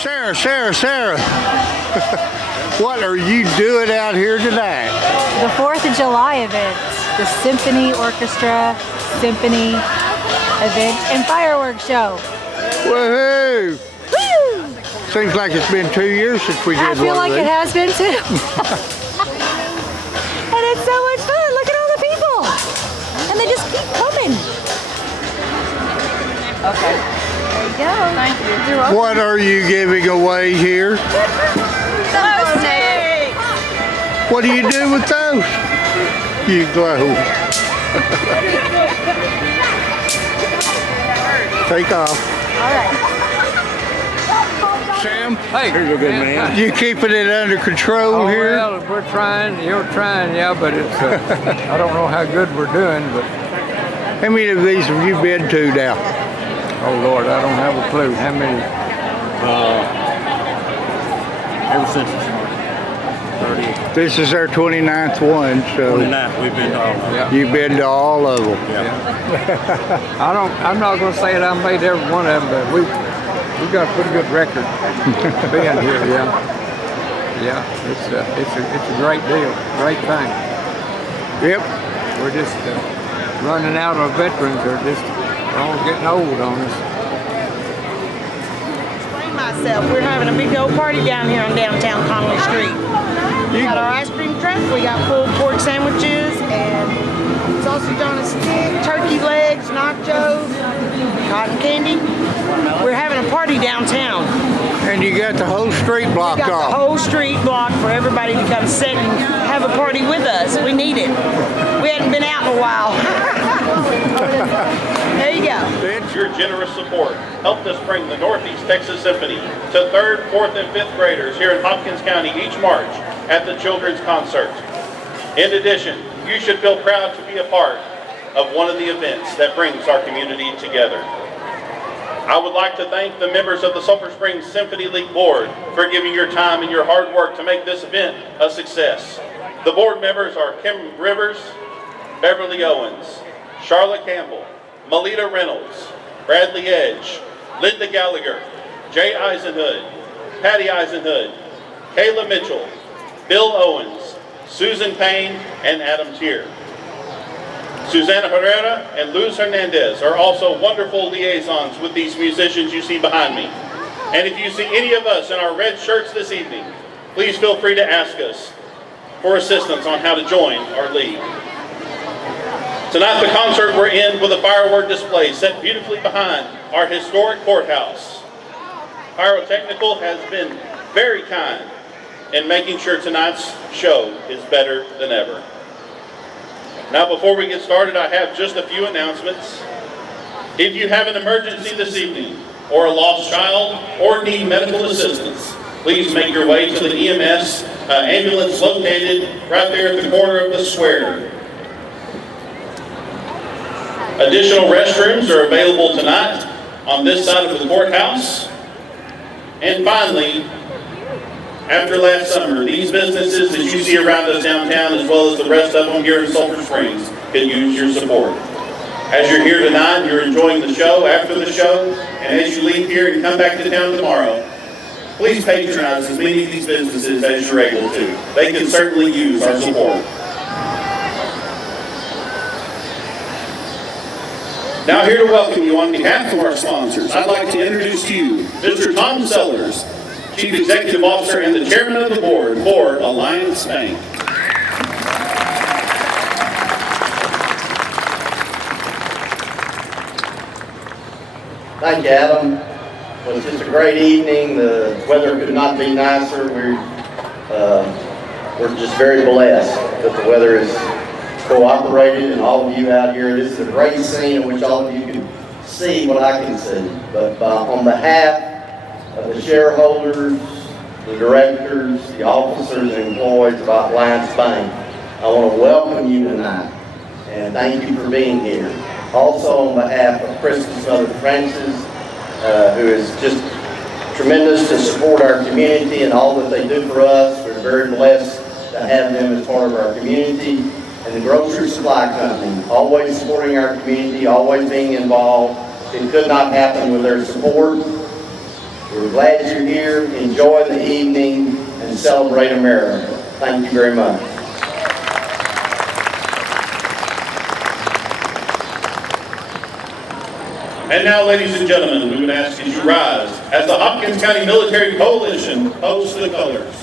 Sarah. What are you doing out here tonight? The 4th of July event. The Symphony Orchestra, Symphony event, and fireworks show. Woohoo! Woo! Seems like it's been 2 years since we did one of these. I feel like it has been too. And it's so much fun. Look at all the people. And they just keep coming. Okay. There you go. Thank you. You're welcome. What are you giving away here? Glow sticks. What do you do with those? You glow. Take off. All right. Sam? Hey, Here's a good man. You keeping it under control here? Well, we're trying. You're trying, yeah, but it's. I don't know how good we're doing, but. How many of these have you been to now? Oh Lord, I don't have a clue. How many? Ever since 30. This is our 29th one, so 29th, we've been to all of them. Yeah. you've been to all of them. I'm not going to say that I made every one of them, but we got a pretty good record being here. Yeah. It's a great deal, great thing. Yep. We're just running out of veterans. They're just all getting old on us. Myself, we're having a big old party down here on downtown Connolly Street. We got our ice cream truck, we got pulled pork sandwiches and sausage on a stick, turkey legs, nachos, cotton candy. We're having a party downtown. And you got the whole street blocked We got off. the whole street blocked for everybody to come sit and have a party with us. We need it. We hadn't been out in a while. There you go. Your generous support helped us bring the Northeast Texas Symphony to 3rd, 4th, and 5th graders here in Hopkins County each March at the Children's Concert. In addition, you should feel proud to be a part of one of the events that brings our community together. I would like to thank the members of the Sulphur Springs Symphony League Board for giving your time and your hard work to make this event a success. The board members are Kim Rivers, Beverly Owens, Charlotte Campbell, Melita Reynolds, Bradley Edge, Linda Gallagher, Jay Eisenhood, Patty Eisenhood, Kayla Mitchell, Bill Owens, Susan Payne, and Adam Tier. Susanna Herrera and Luz Hernandez are also wonderful liaisons with these musicians you see behind me. And if you see any of us in our red shirts this evening, please feel free to ask us for assistance on how to join our league. Tonight the concert will end with a firework display set beautifully behind our historic courthouse. Pyrotechnical has been very kind in making sure tonight's show is better than ever. Now before we get started, I have just a few announcements. If you have an emergency this evening, or a lost child, or need medical assistance, please make your way to the EMS ambulance located right there at the corner of the square. Additional restrooms are available tonight on this side of the courthouse. And finally, after last summer, these businesses that you see around us downtown, as well as the rest of them here in Sulphur Springs, can use your support. As you're here tonight, you're enjoying the show, after the show, and as you leave here and come back to town tomorrow, please patronize as many of these businesses as you're able to. They can certainly use our support. Now here to welcome you on behalf of our sponsors, I'd like to introduce to you Mr. Tom Sellers, Chief Executive Officer and the Chairman of the Board for Alliance Bank. Thank you, Adam. Well, it's just a great evening. The weather could not be nicer. We're just very blessed that the weather is cooperated and all of you out here. This is a great scene in which all of you can see what I can see. But on behalf of the shareholders, the directors, the officers, and employees of Alliance Bank, I want to welcome you tonight and thank you for being here. Also on behalf of Kristen Southern Francis, who is just tremendous to support our community and all that they do for us. We're very blessed to have them as part of our community. And the Grocery Supply Company, always supporting our community, always being involved. It could not happen with their support. We're glad you're here. Enjoy the evening and celebrate America. Thank you very much. And now, ladies and gentlemen, we would ask that you rise as the Hopkins County Military Coalition posts the colors.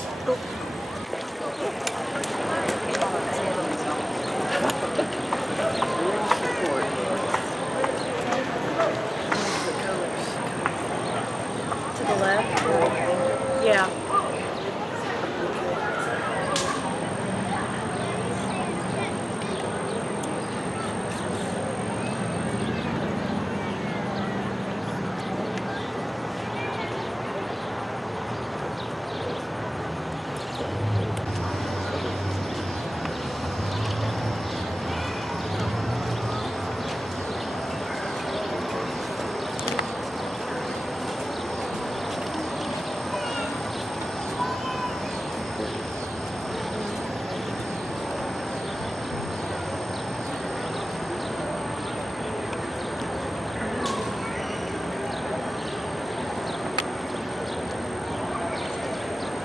To the left? Yeah.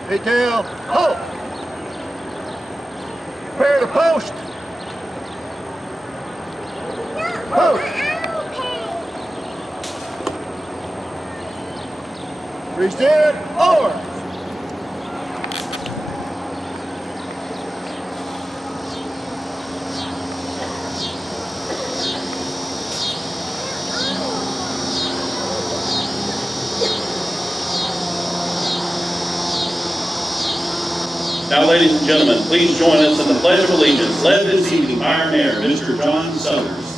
Detail, halt! Prepare to post! Post! Present arms! Now, ladies and gentlemen, please join us in the Pledge of Allegiance, led this evening by our mayor, Mr. John Summers.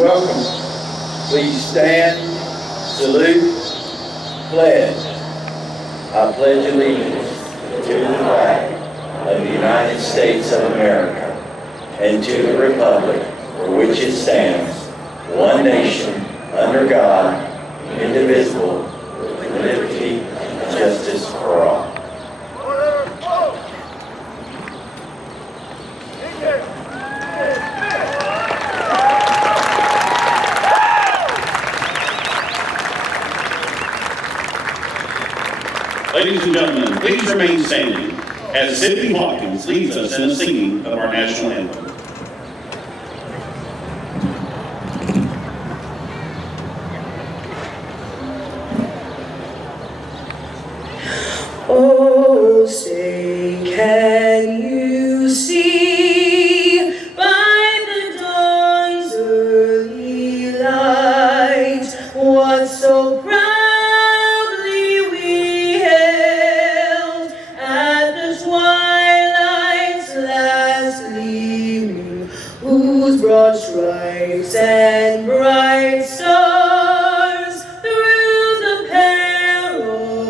Welcome. Please stand, salute, pledge. I pledge allegiance to the flag of the United States of America and to the republic for which it stands, one nation, under God, indivisible, with liberty and justice for all. Ladies and gentlemen, please remain standing as Sidney Hawkins leads us in the singing of our national anthem. Oh, say, can you see by the dawn's early light what so proudly we hailed at the twilight's last gleaming, whose broad stripes and bright stars through the perilous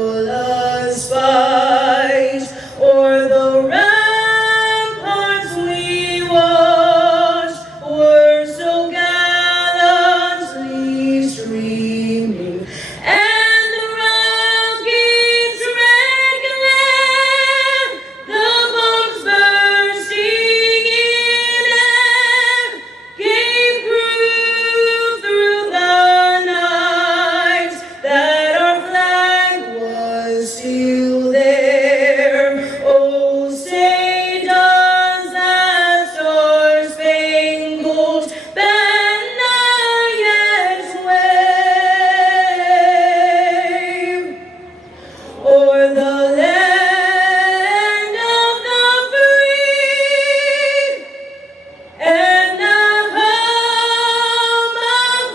fight o'er the ramparts we watched were so gallantly streaming, and the rocket's red glare, the bombs bursting in air, gave proof through the night that our flag was still there. Oh, say does that star-spangled banner yet wave o'er the land of the free and the home of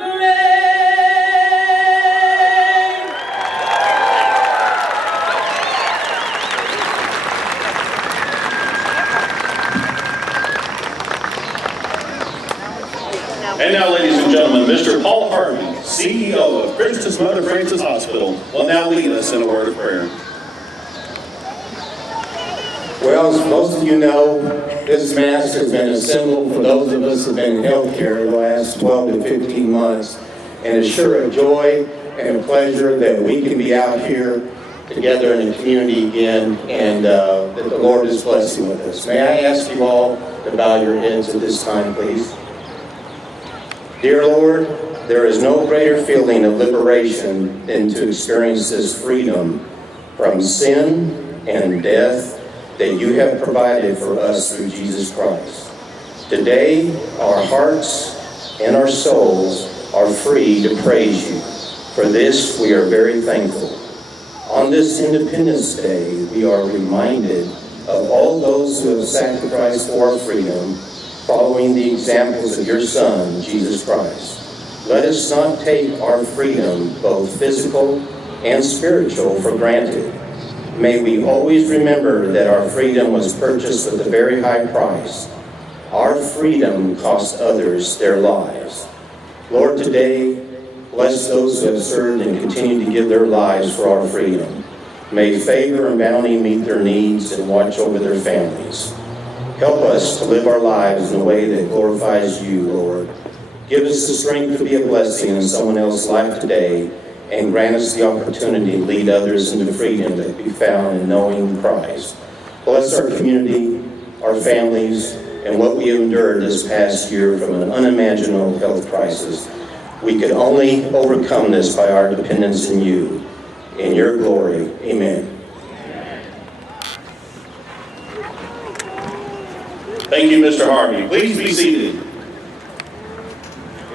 the brave? And now, ladies and gentlemen, Mr. Paul Harvey, CEO of Christus Mother Francis Hospital, will now lead us in a word of prayer. Well, as most of you know, this mask has been a symbol for those of us who have been in healthcare the last 12 to 15 months. And it's sure a joy and a pleasure that we can be out here together in the community again, and that the Lord is blessing with us. May I ask you all to bow your heads at this time, please? Dear Lord, there is no greater feeling of liberation than to experience this freedom from sin and death that you have provided for us through Jesus Christ. Today, our hearts and our souls are free to praise you. For this, we are very thankful. On this Independence Day, we are reminded of all those who have sacrificed for our freedom, following the examples of your Son, Jesus Christ. Let us not take our freedom, both physical and spiritual, for granted. May we always remember that our freedom was purchased with a very high price. Our freedom cost others their lives. Lord, today, bless those who have served and continue to give their lives for our freedom. May favor and bounty meet their needs and watch over their families. Help us to live our lives in a way that glorifies you, Lord. Give us the strength to be a blessing in someone else's life today, and grant us the opportunity to lead others into freedom that be found in knowing Christ. Bless our community, our families, and what we have endured this past year from an unimaginable health crisis. We could only overcome this by our dependence in you. In your glory, amen. Thank you, Mr. Harvey. Please be seated.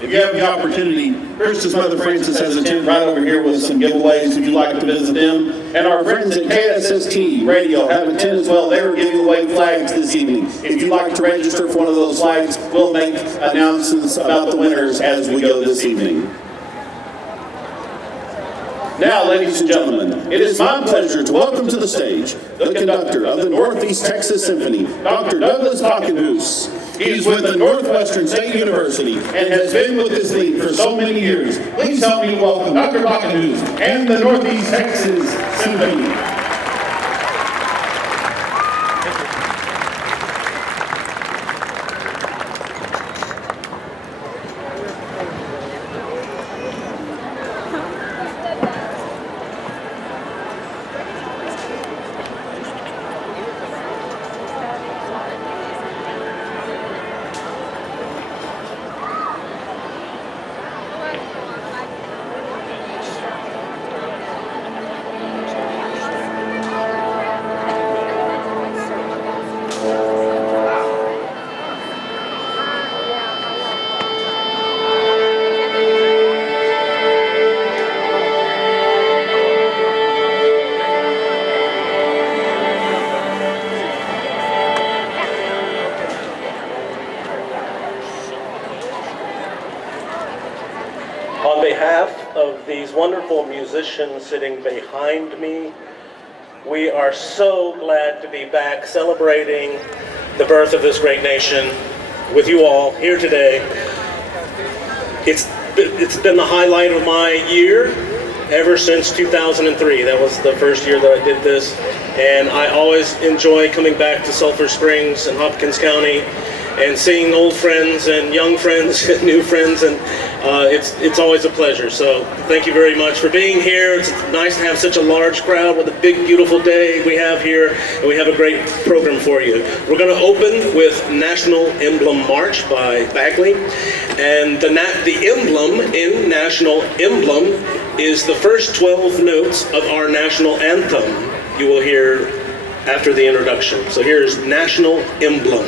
If you have the opportunity, Chris's mother Frances has a tent right over here with some giveaways if you'd like to visit them. And our friends at KSST Radio have a tent as well. They are giving away flags this evening. If you'd like to register for one of those flags, we'll make announcements about the winners as we go this evening. Now, ladies and gentlemen, it is my pleasure to welcome to the stage the conductor of the Northeast Texas Symphony, Dr. Douglas Bockenhuis. He is with the Northwestern State University and has been with this league for so many years. Please help me welcome Dr. Bockenhuis and the Northeast Texas Symphony. On behalf of these wonderful musicians sitting behind me, we are so glad to be back celebrating the birth of this great nation with you all here today. It's been the highlight of my year ever since 2003. That was the first year that I did this, and I always enjoy coming back to Sulphur Springs and Hopkins County and seeing old friends and young friends and new friends, and it's always a pleasure. So thank you very much for being here. It's nice to have such a large crowd with a big, beautiful day we have here, and we have a great program for you. We're going to open with National Emblem March by Bagley, and the emblem in National Emblem is the first 12 notes of our national anthem you will hear after the introduction. So here's National Emblem.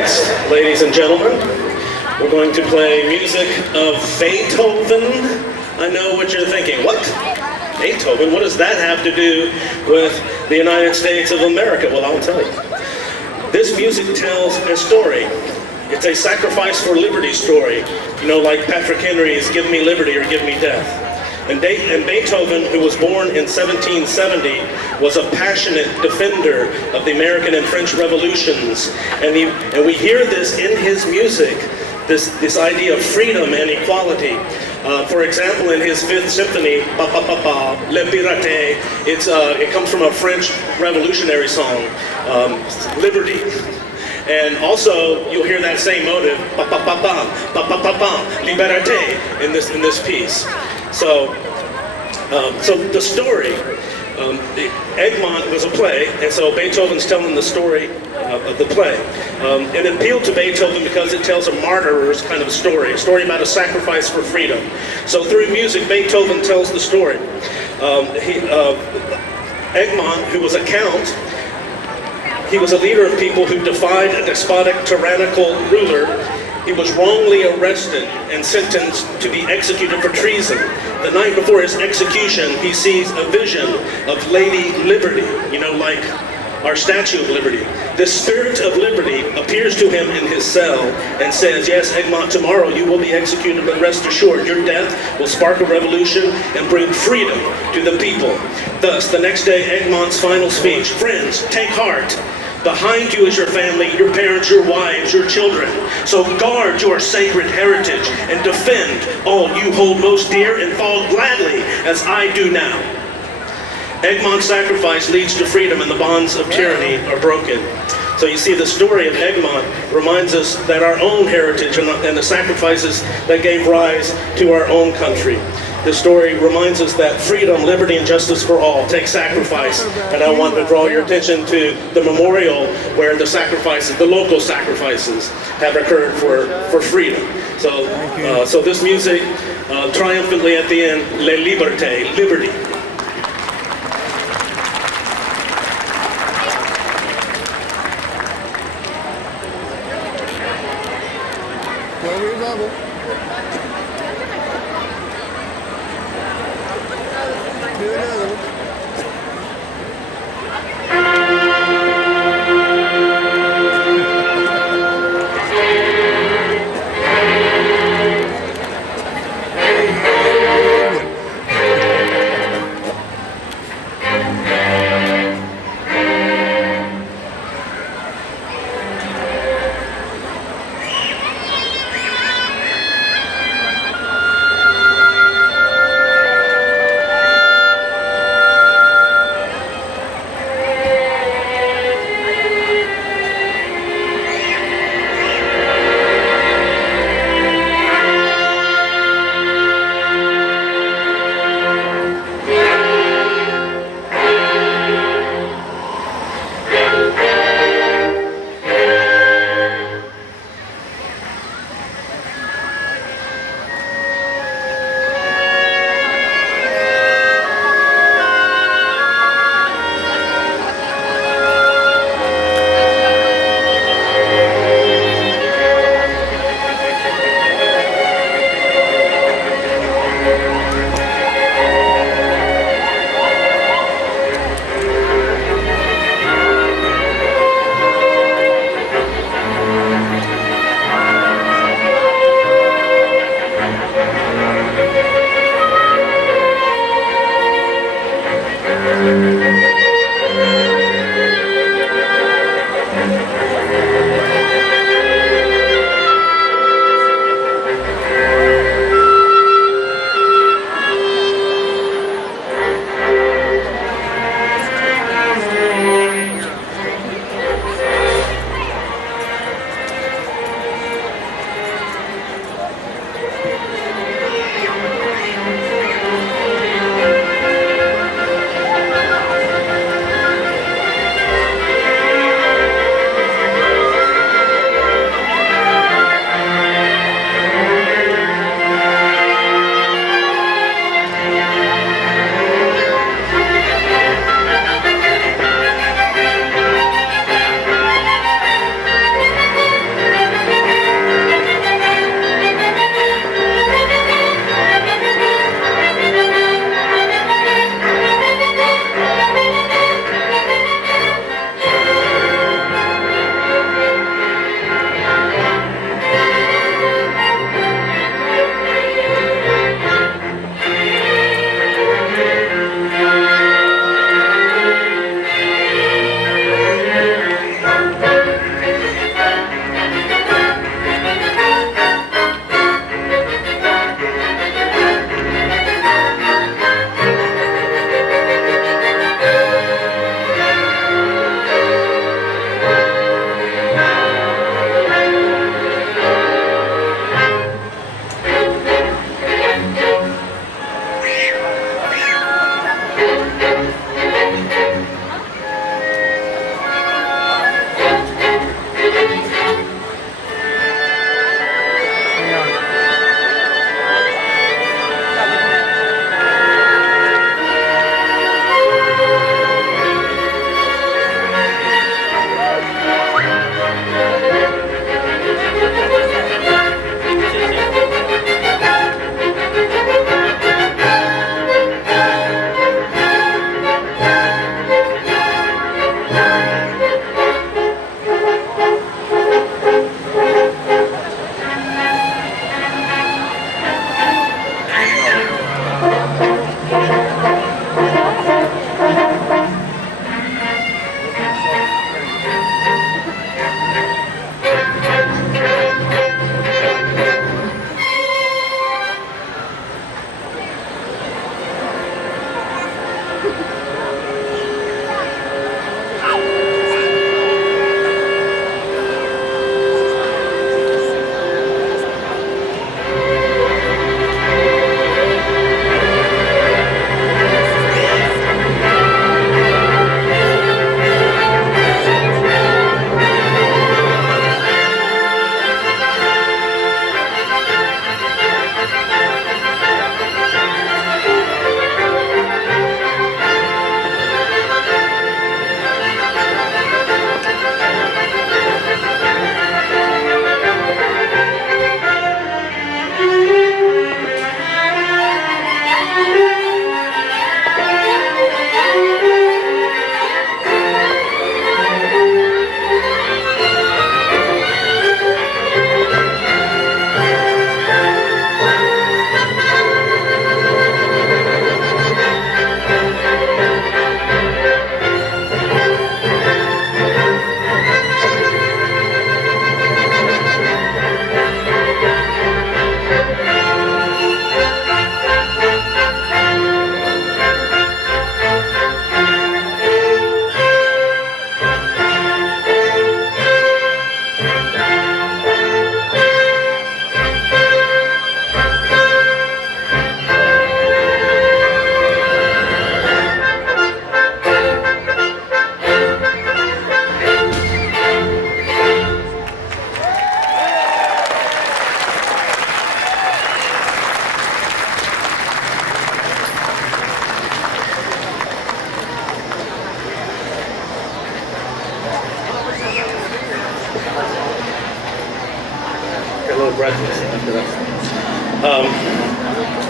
Next, ladies and gentlemen, we're going to play music of Beethoven. I know what you're thinking. What? Beethoven? What does that have to do with the United States of America? Well, I'll tell you. This music tells a story. It's a sacrifice for liberty story. You know, like Patrick Henry's Give Me Liberty or Give Me Death. And Beethoven, who was born in 1770, was a passionate defender of the American and French revolutions. And we hear this in his music, this idea of freedom and equality. For example, in his Fifth Symphony, Le Pirate, it comes from a French revolutionary song, Liberty. And also, you'll hear that same motive, liberté, in this piece. So the story, Egmont was a play, and so Beethoven's telling the story of the play. It appealed to Beethoven because it tells a martyr's kind of a story about a sacrifice for freedom. So through music, Beethoven tells the story. Egmont, who was a count, he was a leader of people who defied a despotic, tyrannical ruler. He was wrongly arrested and sentenced to be executed for treason. The night before his execution, he sees a vision of Lady Liberty, you know, like our Statue of Liberty. The spirit of liberty appears to him in his cell and says, yes, Egmont, tomorrow you will be executed, but rest assured, your death will spark a revolution and bring freedom to the people. Thus, the next day, Egmont's final speech, friends, take heart. Behind you is your family, your parents, your wives, your children. So guard your sacred heritage and defend all you hold most dear and fall gladly as I do now. Egmont's sacrifice leads to freedom and the bonds of tyranny are broken. So you see, the story of Egmont reminds us that our own heritage and the sacrifices that gave rise to our own country. The story reminds us that freedom, liberty, and justice for all take sacrifice. And I want to draw your attention to the memorial where the sacrifices, the local sacrifices, have occurred for freedom. So this music, triumphantly at the end, Le Liberté, liberty.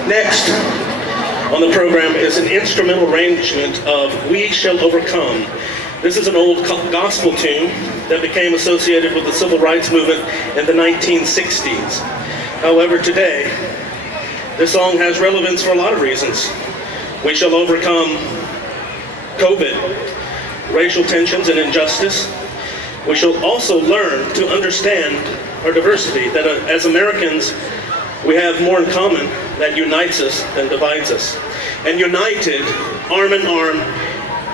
Next on the program is an instrumental arrangement of We Shall Overcome. This is an old gospel tune that became associated with the civil rights movement in the 1960s. However, today, this song has relevance for a lot of reasons. We shall overcome COVID, racial tensions and injustice. We shall also learn to understand our diversity, that as Americans, we have more in common that unites us than divides us. And united, arm in arm,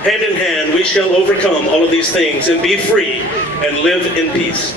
hand in hand, we shall overcome all of these things and be free and live in peace.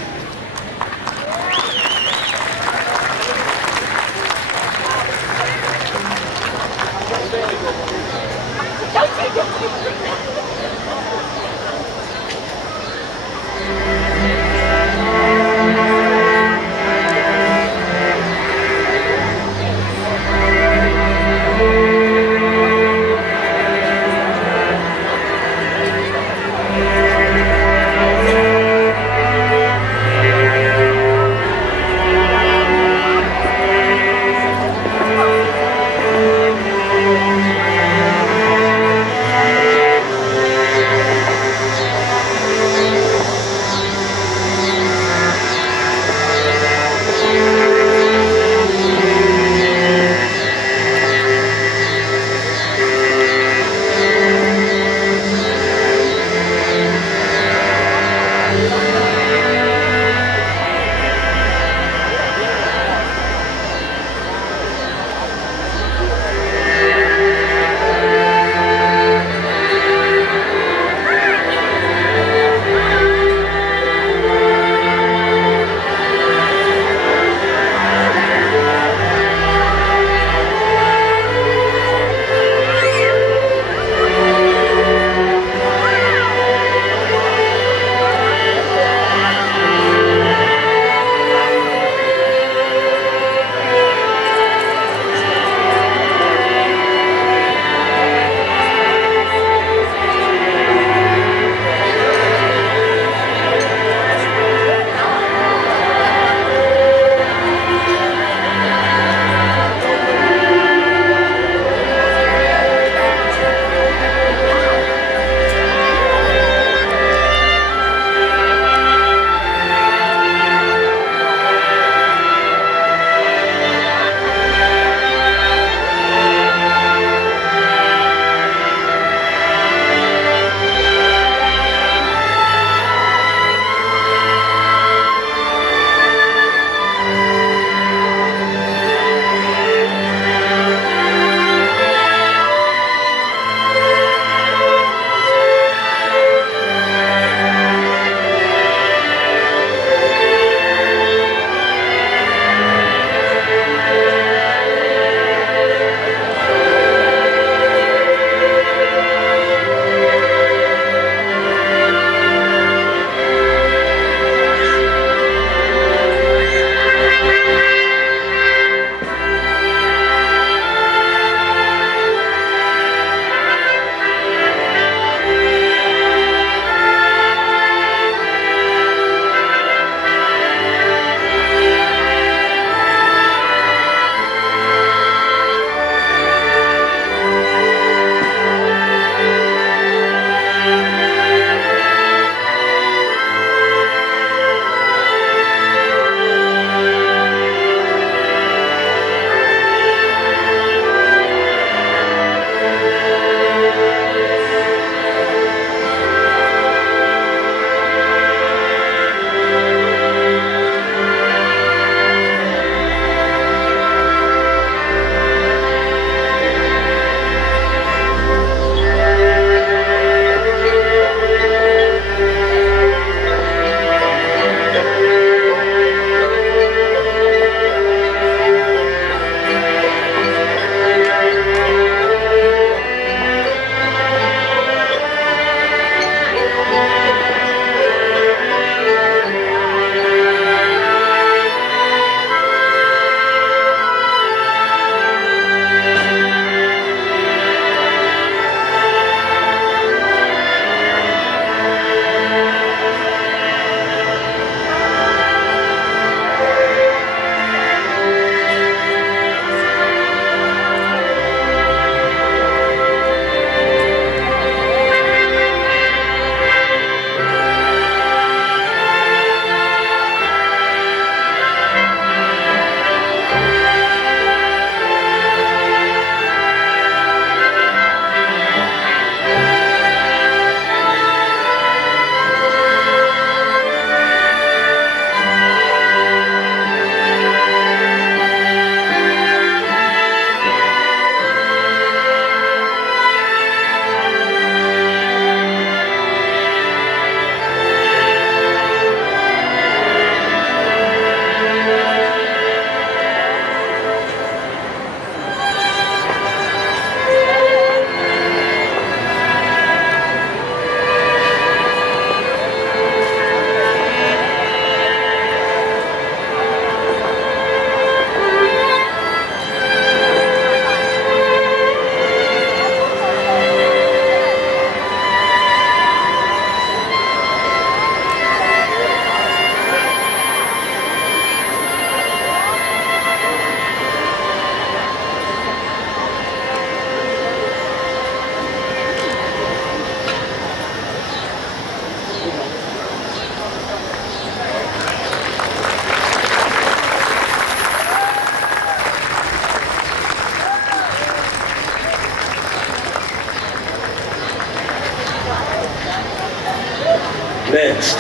Next,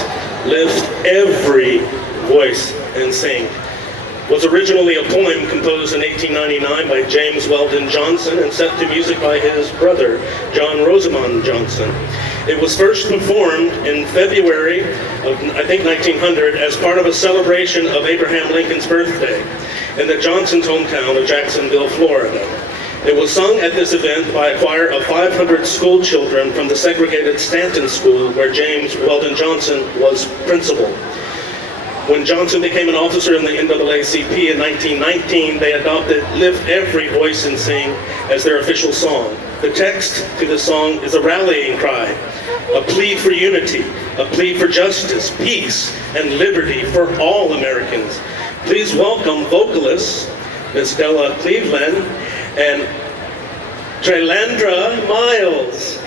Lift Every Voice and Sing was originally a poem composed in 1899 by James Weldon Johnson and set to music by his brother, John Rosamond Johnson. It was first performed in February of, I think, 1900 as part of a celebration of Abraham Lincoln's birthday in the Johnson's hometown of Jacksonville, Florida. It was sung at this event by a choir of 500 school children from the segregated Stanton School, where James Weldon Johnson was principal. When Johnson became an officer in the NAACP in 1919, they adopted Lift Every Voice and Sing as their official song. The text to the song is a rallying cry, a plea for unity, a plea for justice, peace, and liberty for all Americans. Please welcome vocalists Ms. Della Cleveland and Trelandra Miles.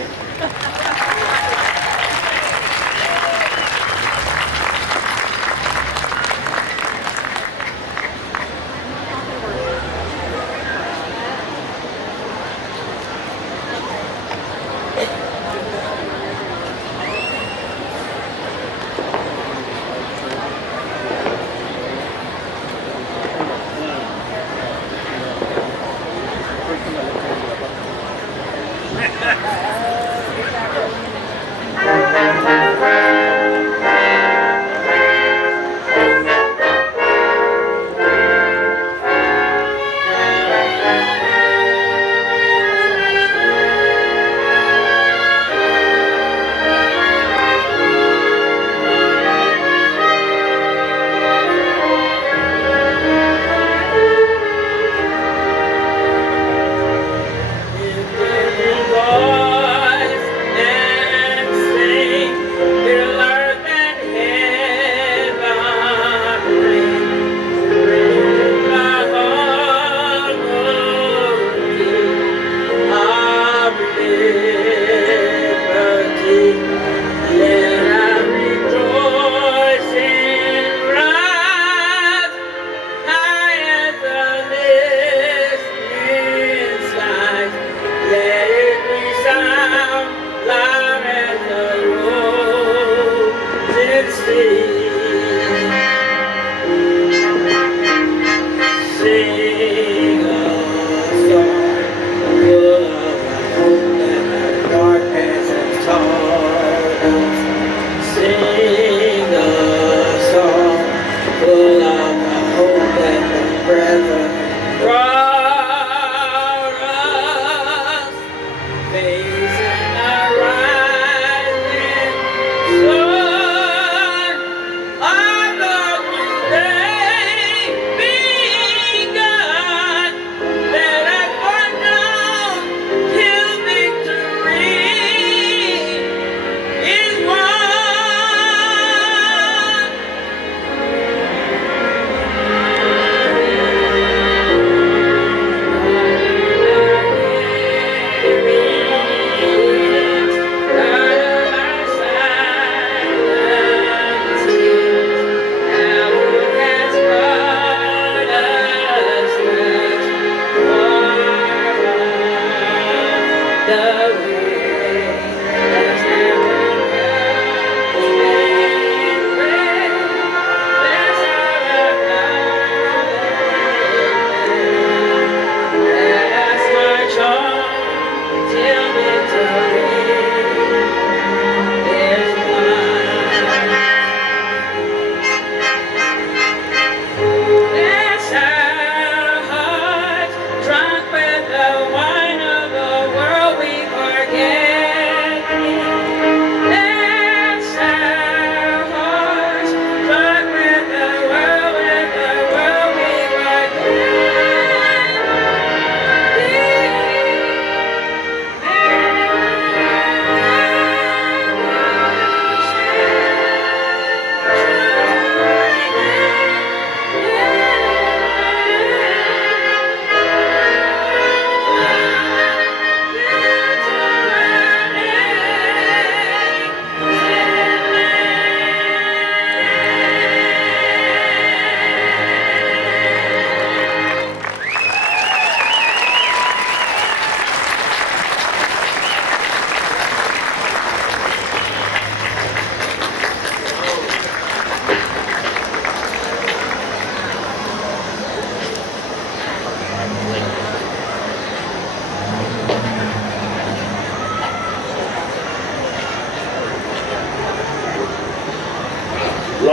God.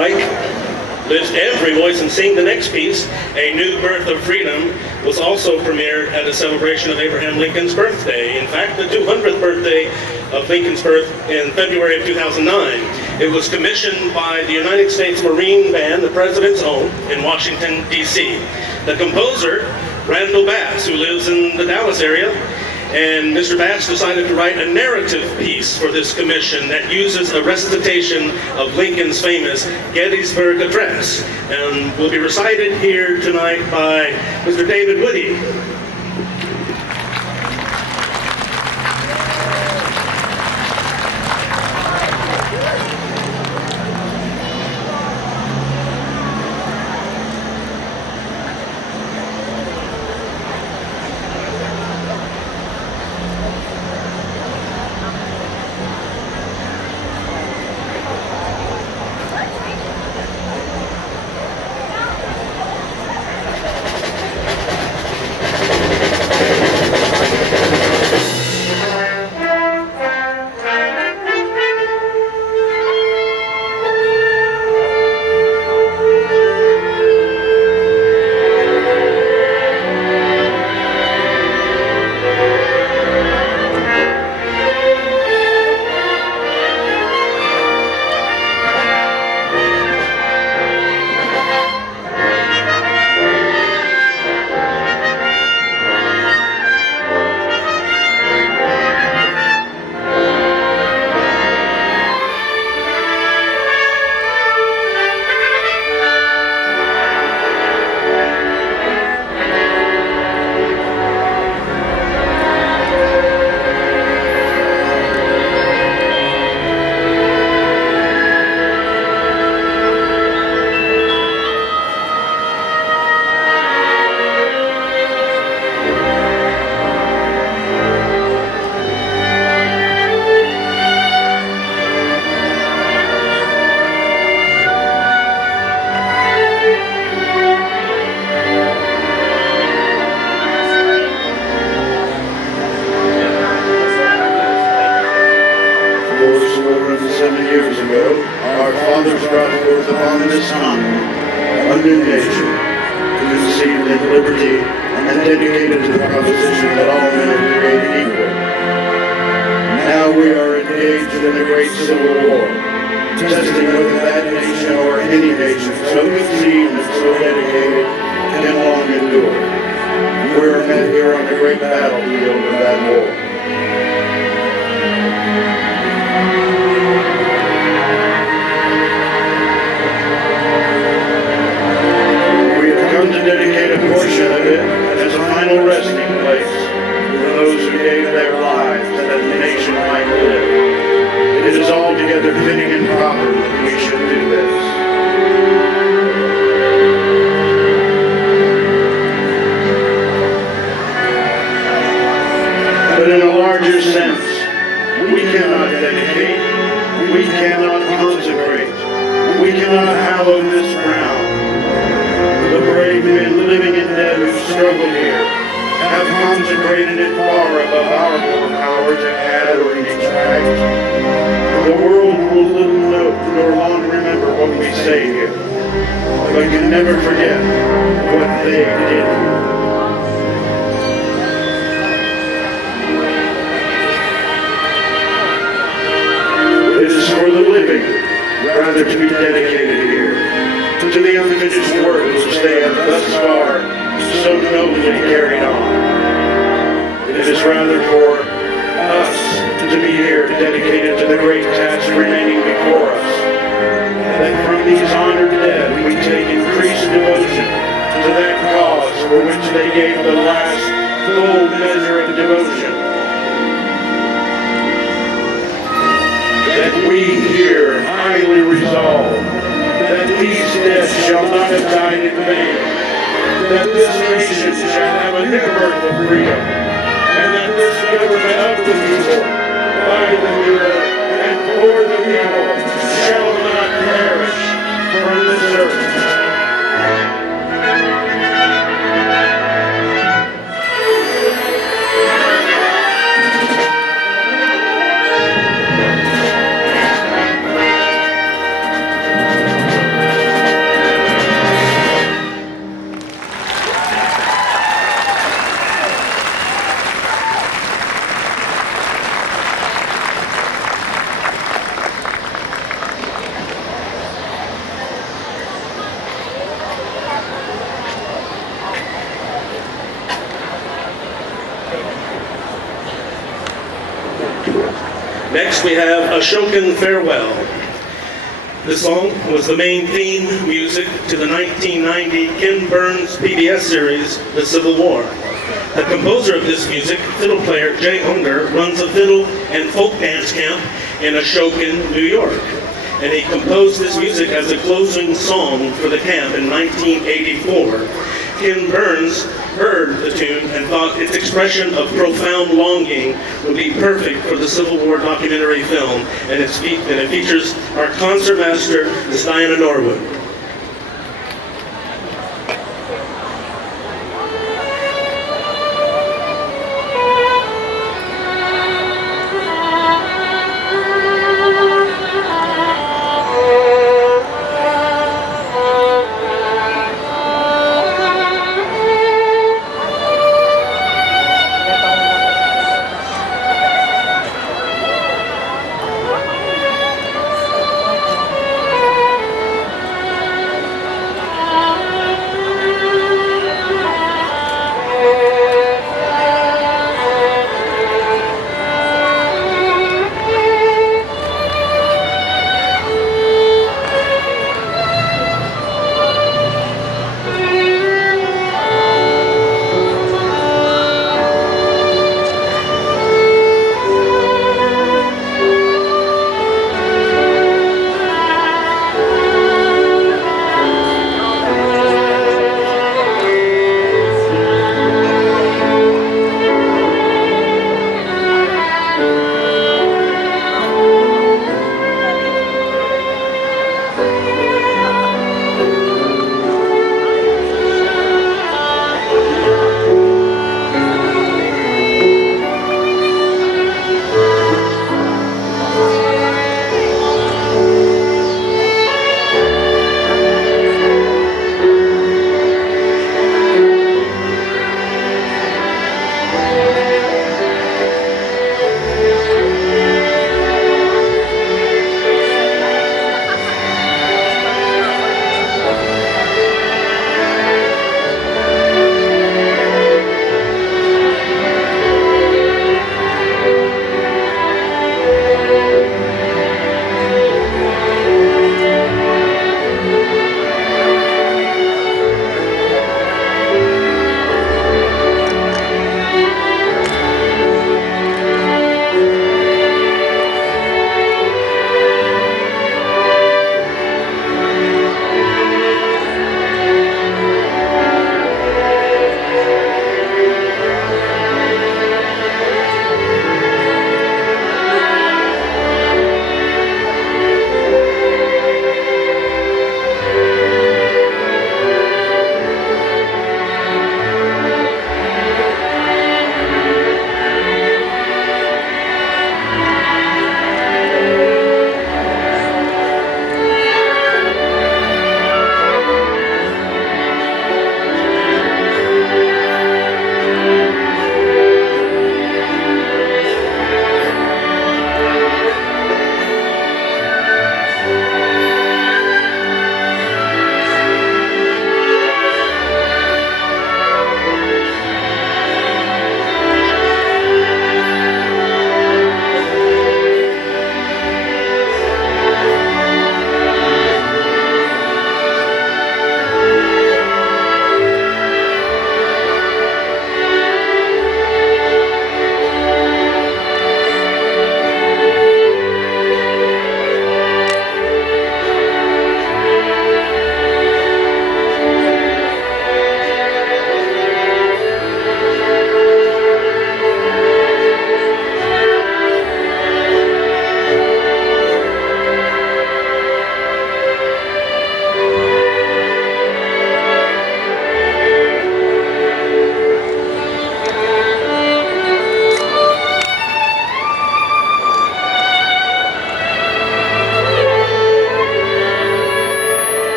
like. Lift every voice and sing the next piece. A New Birth of Freedom was also premiered at a celebration of Abraham Lincoln's birthday. In fact, the 200th birthday of Lincoln's birth in February of 2009. It was commissioned by the United States Marine Band, the President's own, in Washington, D.C. The composer, Randall Bass, who lives in the Dallas area, and Mr. Bass decided to write a narrative piece for this commission that uses a recitation of Lincoln's famous Gettysburg Address, and will be recited here tonight by Mr. David Woody. Next we have Ashokan Farewell. This song was the main theme music to the 1990 Ken Burns PBS series, The Civil War. The composer of this music, fiddle player Jay Unger, runs a fiddle and folk dance camp in Ashokan, New York. And he composed this music as a closing song for the camp in 1984. Ken Burns heard the tune and thought its expression of profound longing would be perfect for the Civil War documentary film, and it features our concertmaster, Miss Diana Norwood.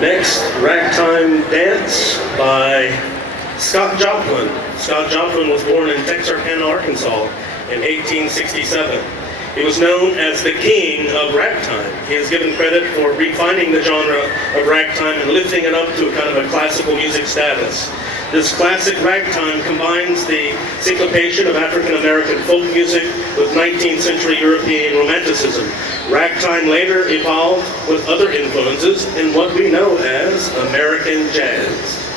Next, Ragtime Dance by Scott Joplin. Scott Joplin was born in Texarkana, Arkansas in 1867. He was known as the king of ragtime. He is given credit for refining the genre of ragtime and lifting it up to a kind of a classical music status. This classic ragtime combines the syncopation of African American folk music with 19th century European romanticism. Ragtime later evolved with other influences in what we know as American jazz.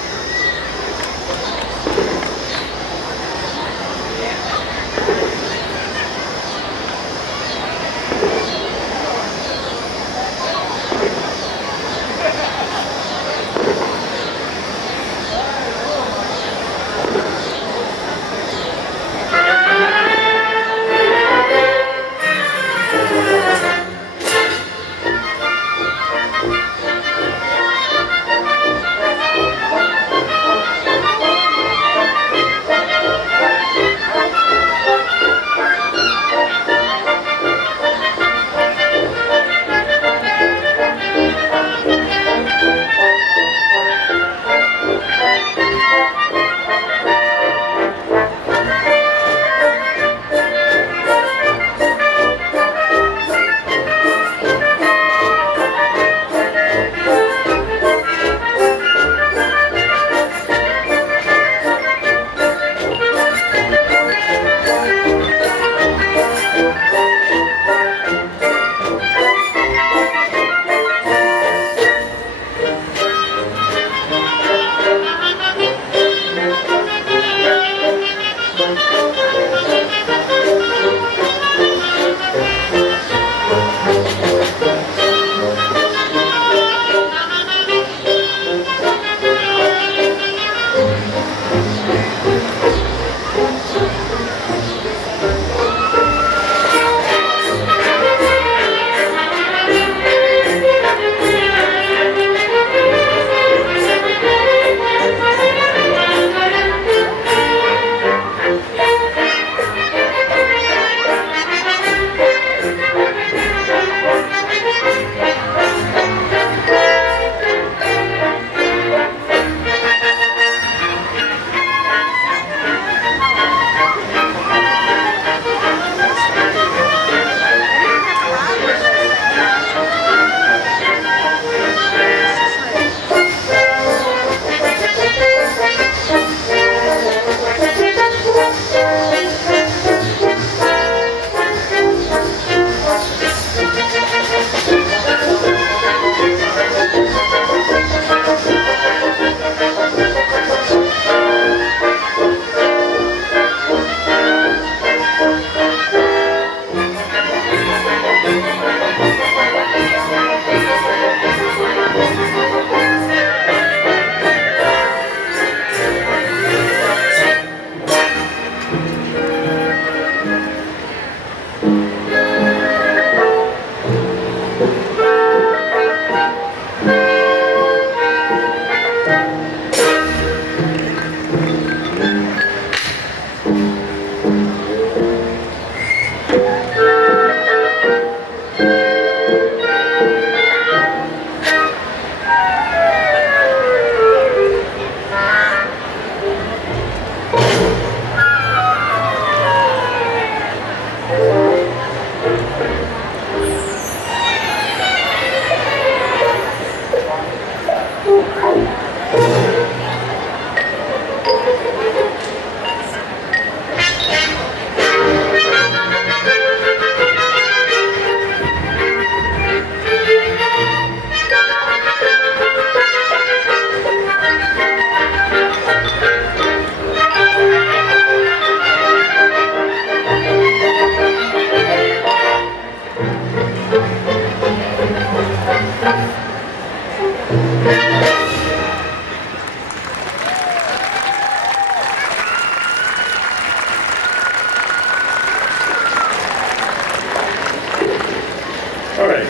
All right.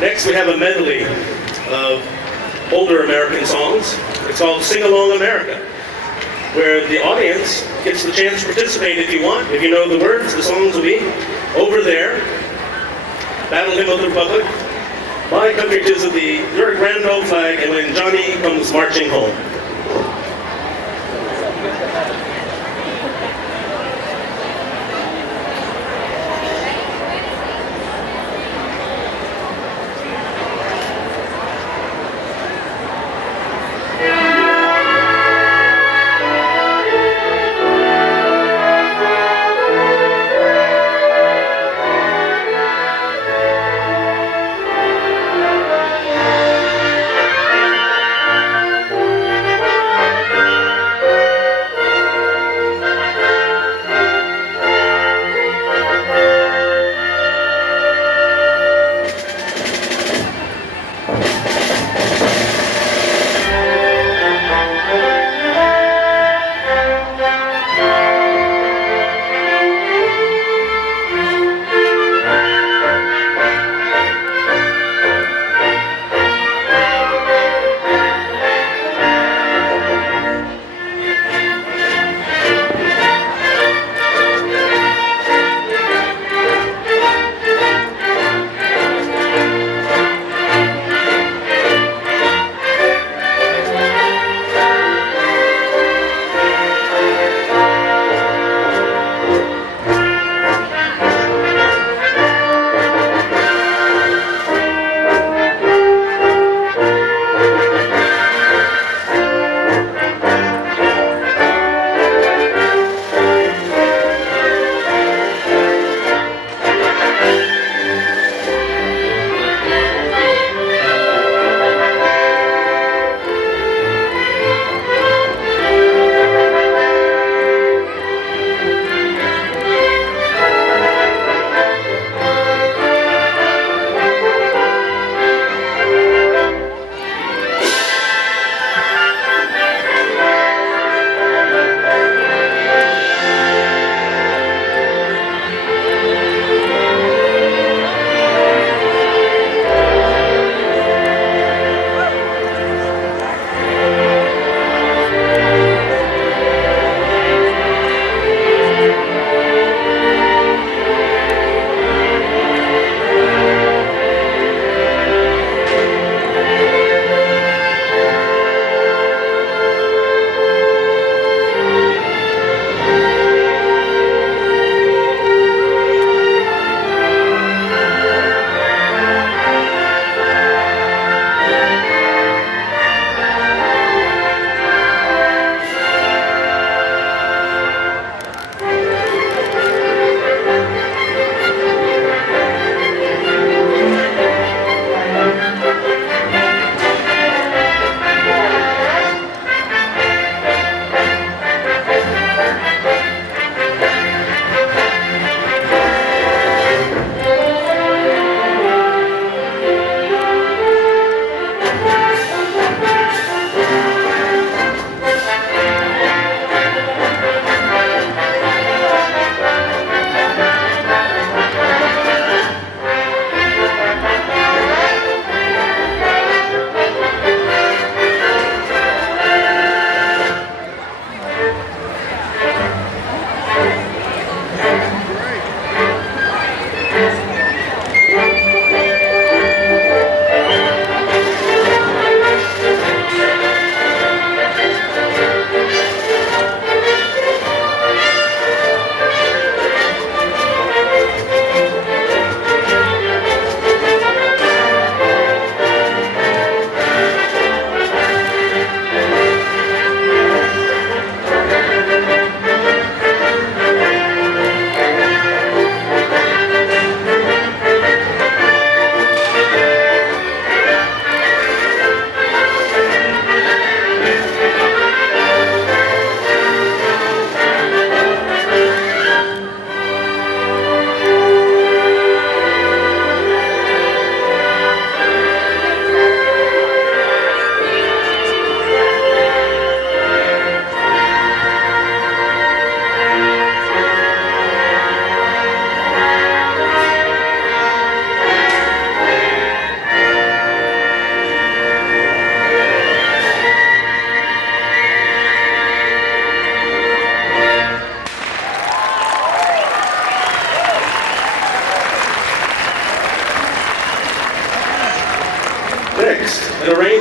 Next we have a medley of older American songs. It's called Sing Along America, where the audience gets the chance to participate if you want. If you know the words, the songs will be Over There, Battle Hymn of the Republic, My Country 'Tis of Thee, Your Grand Old Flag, and When Johnny Comes Marching Home.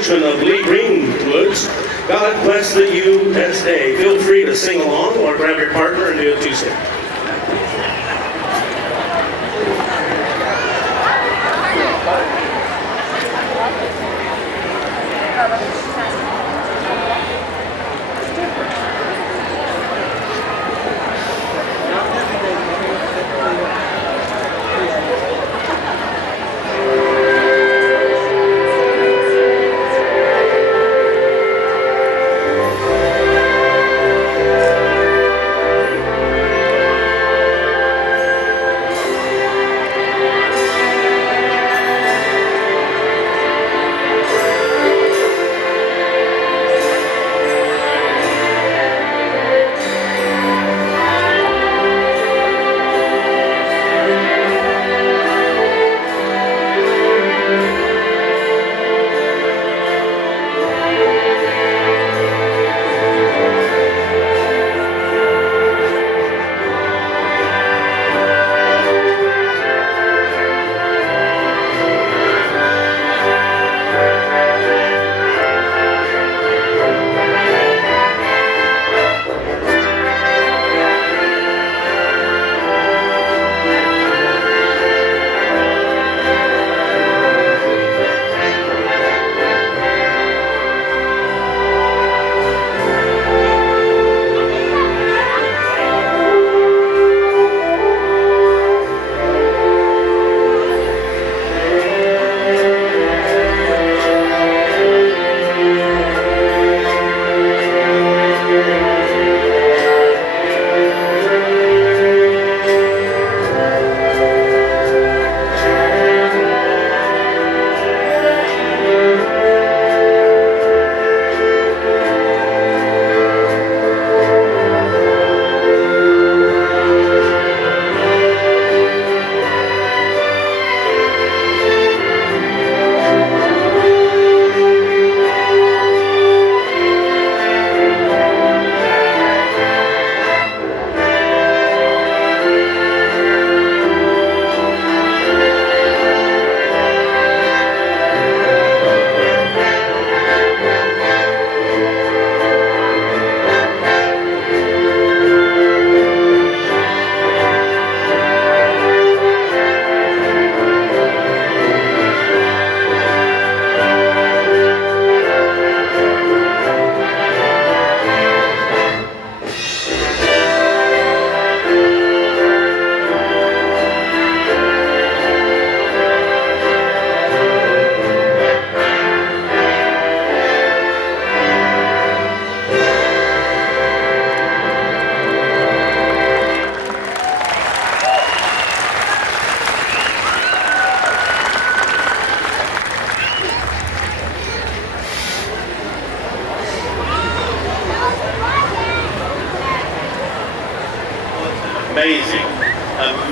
arrangement of Lee Greenwood's God Bless the USA. Feel free to sing along or grab your partner and do a two-step.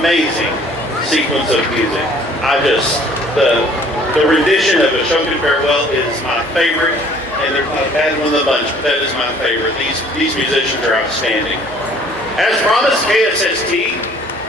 amazing sequence of music. The rendition of Ashokan Farewell is my favorite, and there's not a bad one in the bunch, but that is my favorite. These musicians are outstanding. As promised, KSST,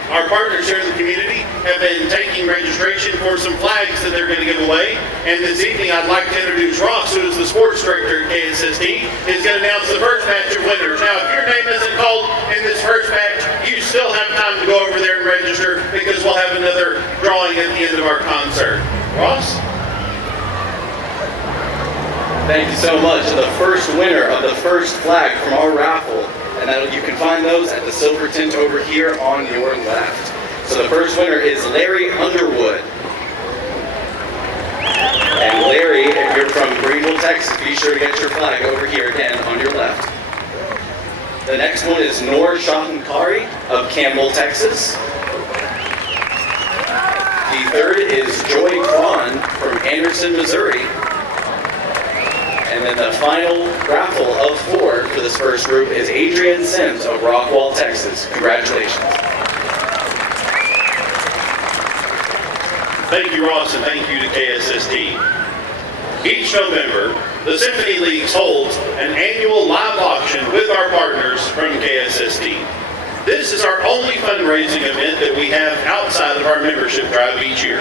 our partners here in the community, have been taking registration for some flags that they're going to give away. And this evening, I'd like to introduce Ross, who is the sports director at KSST, is going to announce the first batch of winners. Now, if your name isn't called in this first batch, you still have time to go over there and register, because we'll have another drawing at the end of our concert. Ross? Thank you so much. The first winner of the first flag from our raffle, and you can find those at the Silver Tent over here on your left. So the first winner is Larry Underwood. And Larry, if you're from Greenville, Texas, be sure to get your flag over here again on your left. The next one is Noor Shahankari of Campbell, Texas. The third is Joy Kwan from Anderson, Missouri. And then the final raffle of 4 for this first group is Adrian Sims of Rockwall, Texas. Congratulations. Thank you, Ross, and thank you to KSST. Each November, the Symphony Leagues holds an annual live auction with our partners from KSST. This is our only fundraising event that we have outside of our membership drive each year.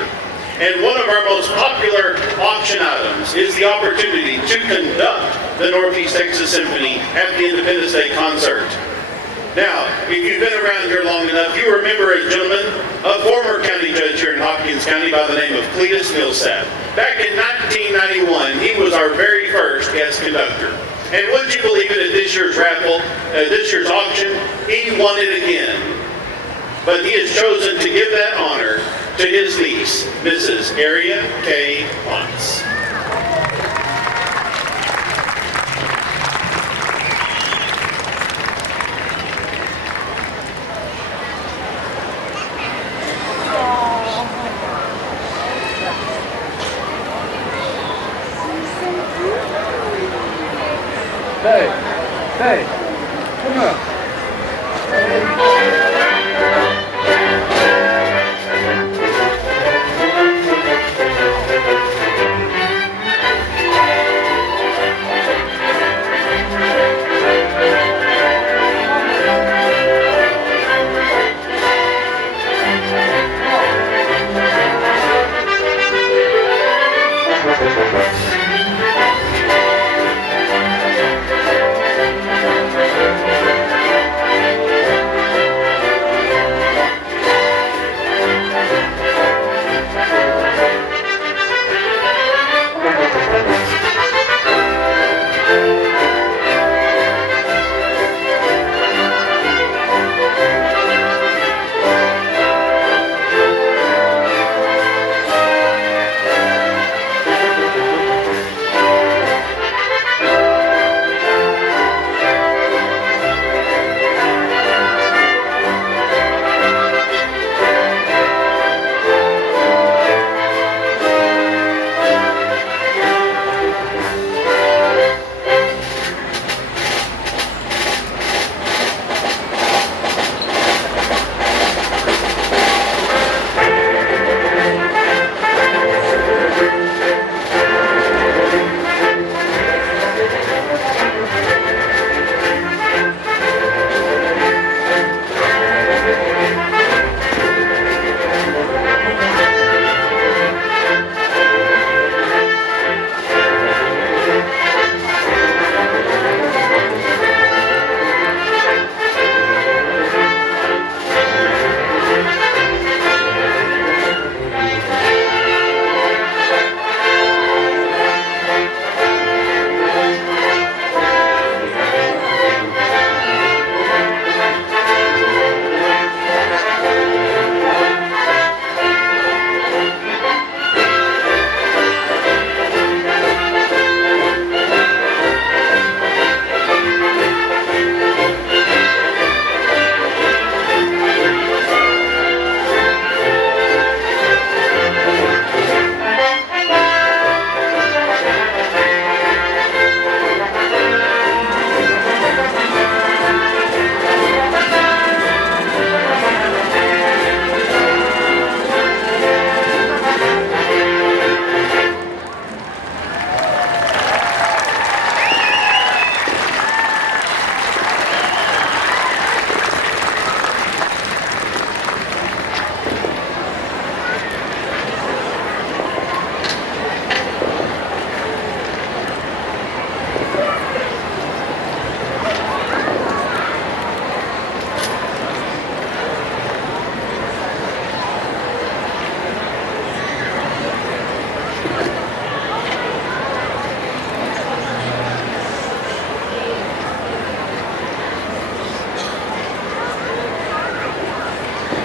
And one of our most popular auction items is the opportunity to conduct the Northeast Texas Symphony at the Independence Day concert. Now, if you've been around here long enough, you remember a gentleman, a former county judge here in Hopkins County by the name of Cletus Millsap. Back in 1991, he was our very first guest conductor. And would you believe it, at this year's raffle, this year's auction, he won it again. But he has chosen to give that honor to his niece, Mrs. Aria K. Potts. Hey, come on.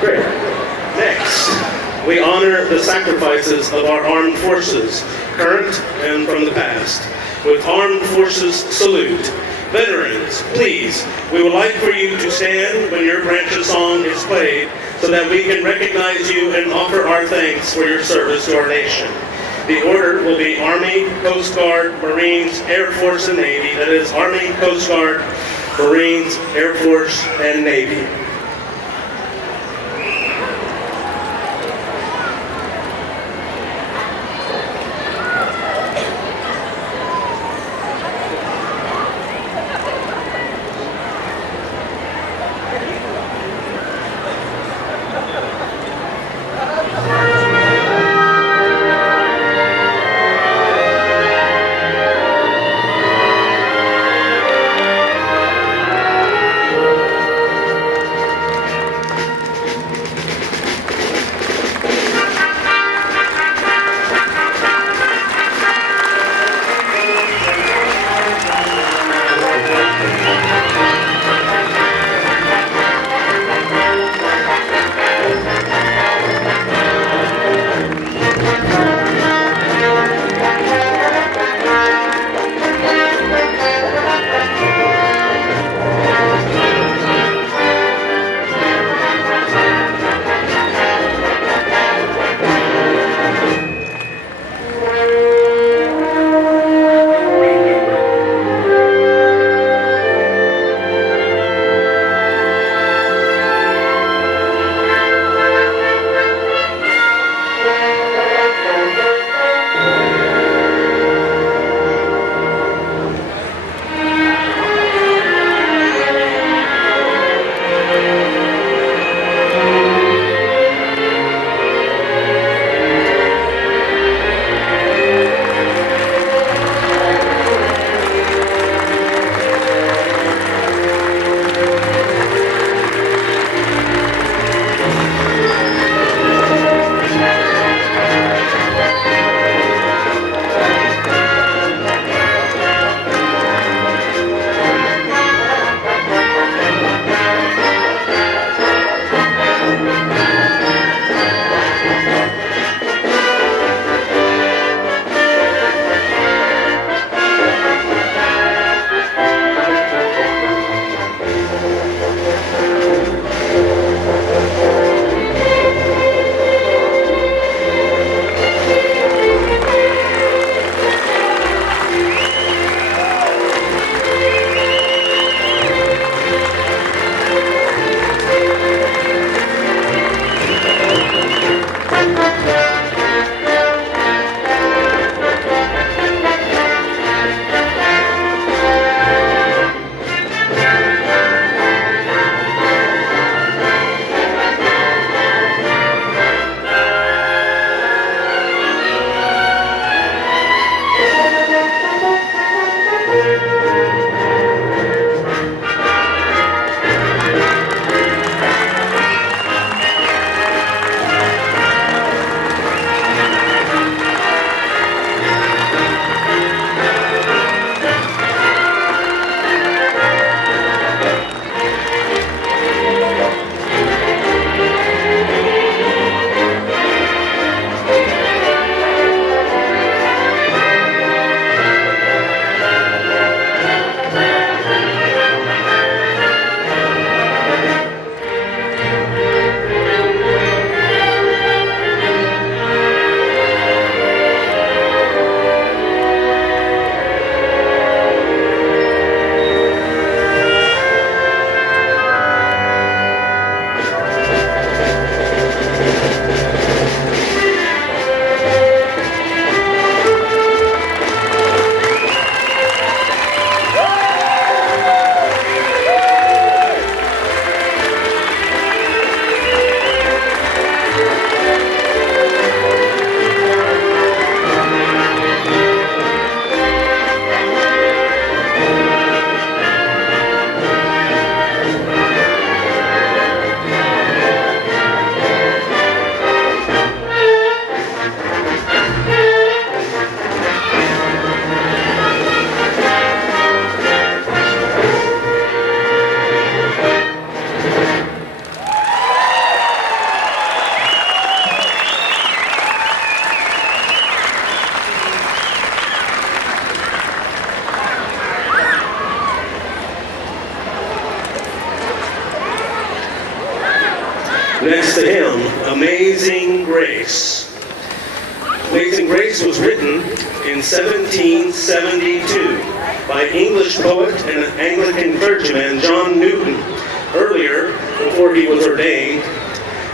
Great. Next, we honor the sacrifices of our armed forces, current and from the past, with Armed Forces Salute. Veterans, please, we would like for you to stand when your branch of song is played so that we can recognize you and offer our thanks for your service to our nation. The order will be Army, Coast Guard, Marines, Air Force, and Navy. That is Army, Coast Guard, Marines, Air Force, and Navy. Next to him, Amazing Grace. Amazing Grace was written in 1772 by English poet and Anglican clergyman John Newton. Earlier, before he was ordained,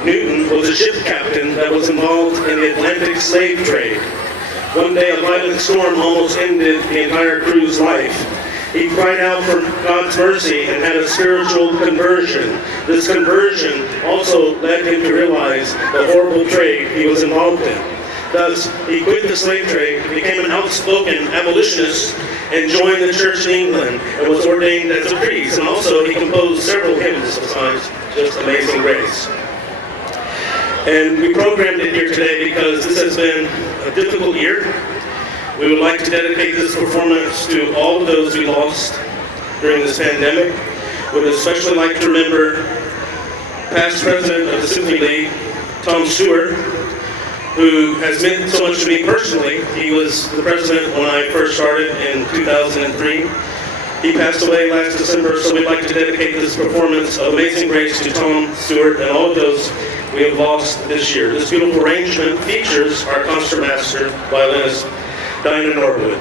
Newton was a ship captain that was involved in the Atlantic slave trade. One day, a violent storm almost ended the entire crew's life. He cried out for God's mercy and had a spiritual conversion. This conversion also led him to realize the horrible trade he was involved in. Thus, he quit the slave trade, became an outspoken abolitionist, and joined the church in England and was ordained as a priest. And also, he composed several hymns besides just Amazing Grace. And we programmed it here today because this has been a difficult year. We would like to dedicate this performance to all of those we lost during this pandemic. We would especially like to remember past president of the Symphony League, Tom Stewart, who has meant so much to me personally. He was the president when I first started in 2003. He passed away last December, so we'd like to dedicate this performance of Amazing Grace to Tom Stewart and all of those we have lost this year. This beautiful arrangement features our concertmaster, violinist, Dinah Norwood.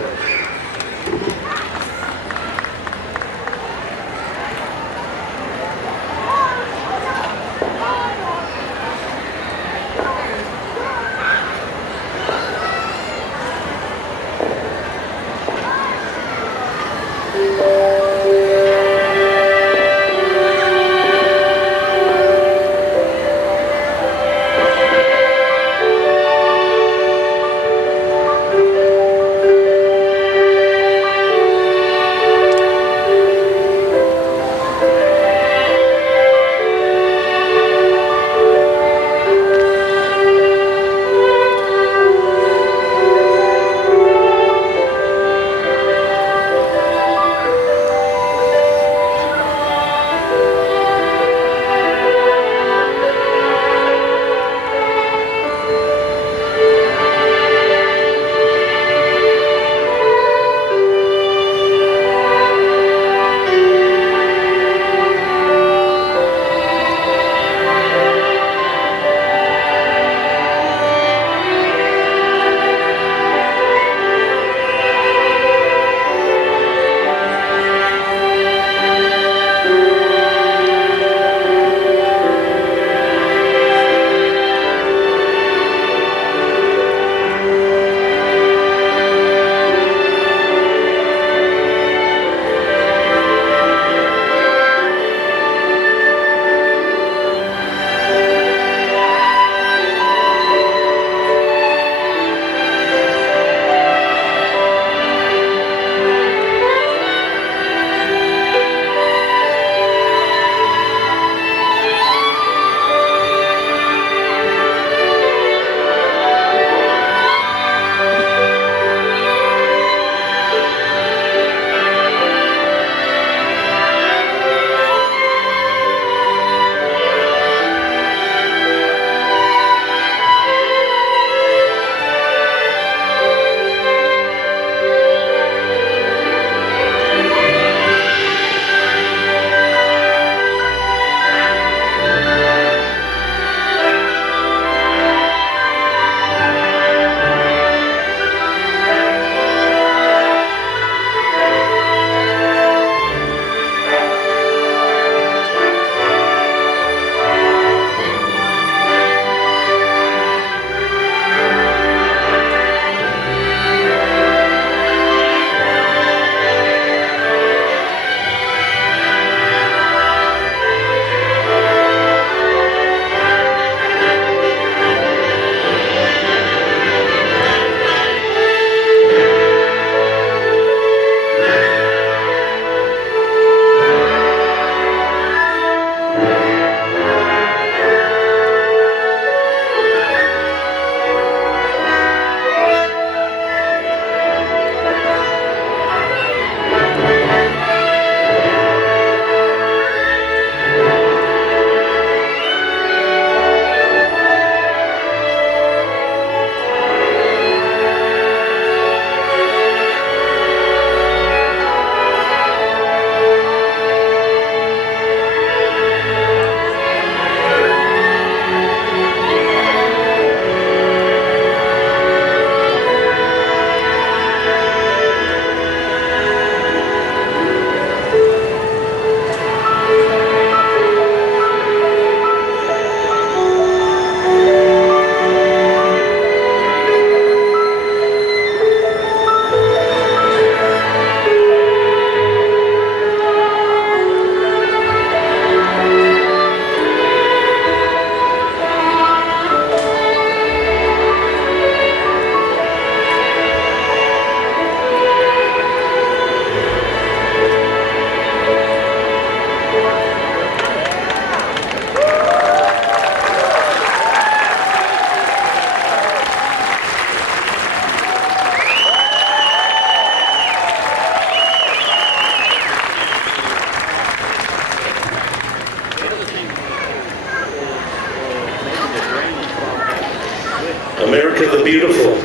America the Beautiful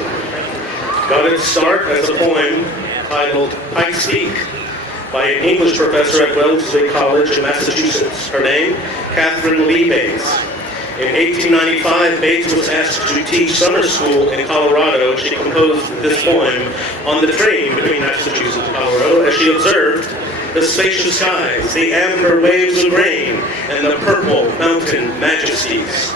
got its start as a poem titled Pikes Peak by an English professor at Wellesley College in Massachusetts. Her name, Catherine Lee Bates. In 1895, Bates was asked to teach summer school in Colorado. She composed this poem on the train between Massachusetts and Colorado as she observed the spacious skies, the amber waves of rain, and the purple mountain majesties.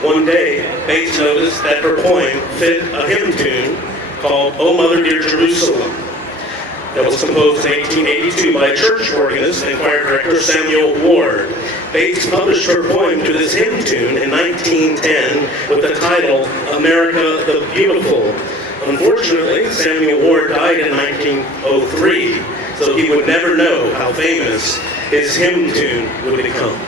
One day, Bates noticed that her poem fit a hymn tune called "O Mother Dear Jerusalem," that was composed in 1882 by church organist and choir director Samuel Ward. Bates published her poem to this hymn tune in 1910 with the title "America the Beautiful." Unfortunately, Samuel Ward died in 1903, so he would never know how famous his hymn tune would become.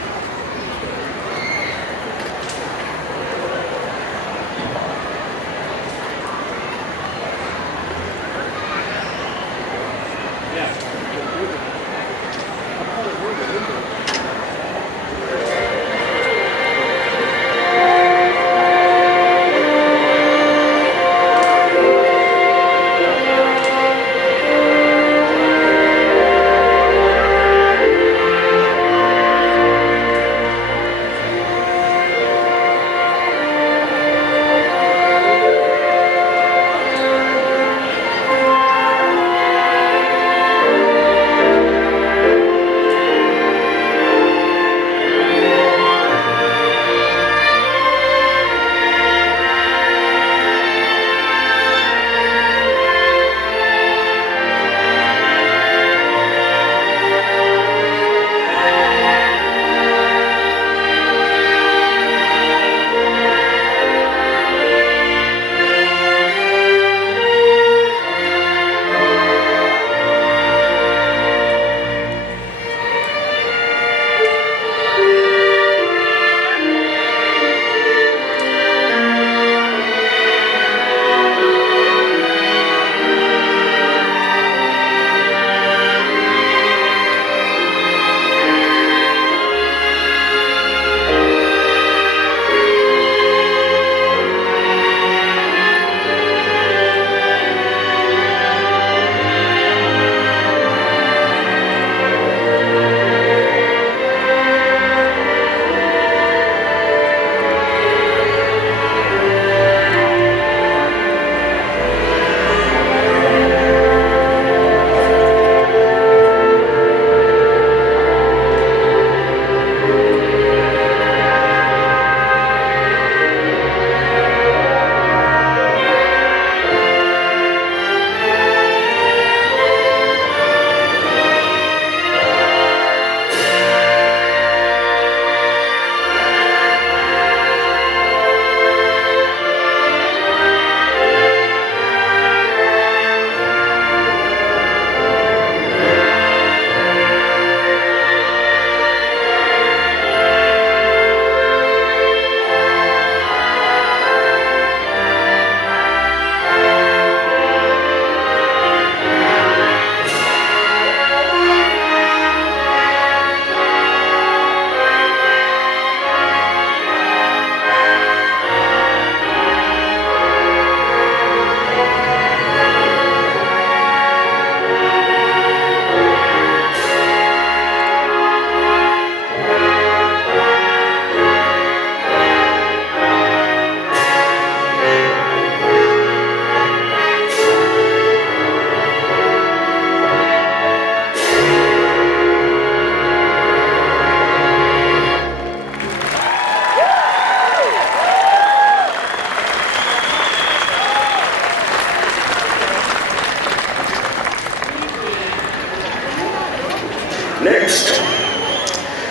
Next,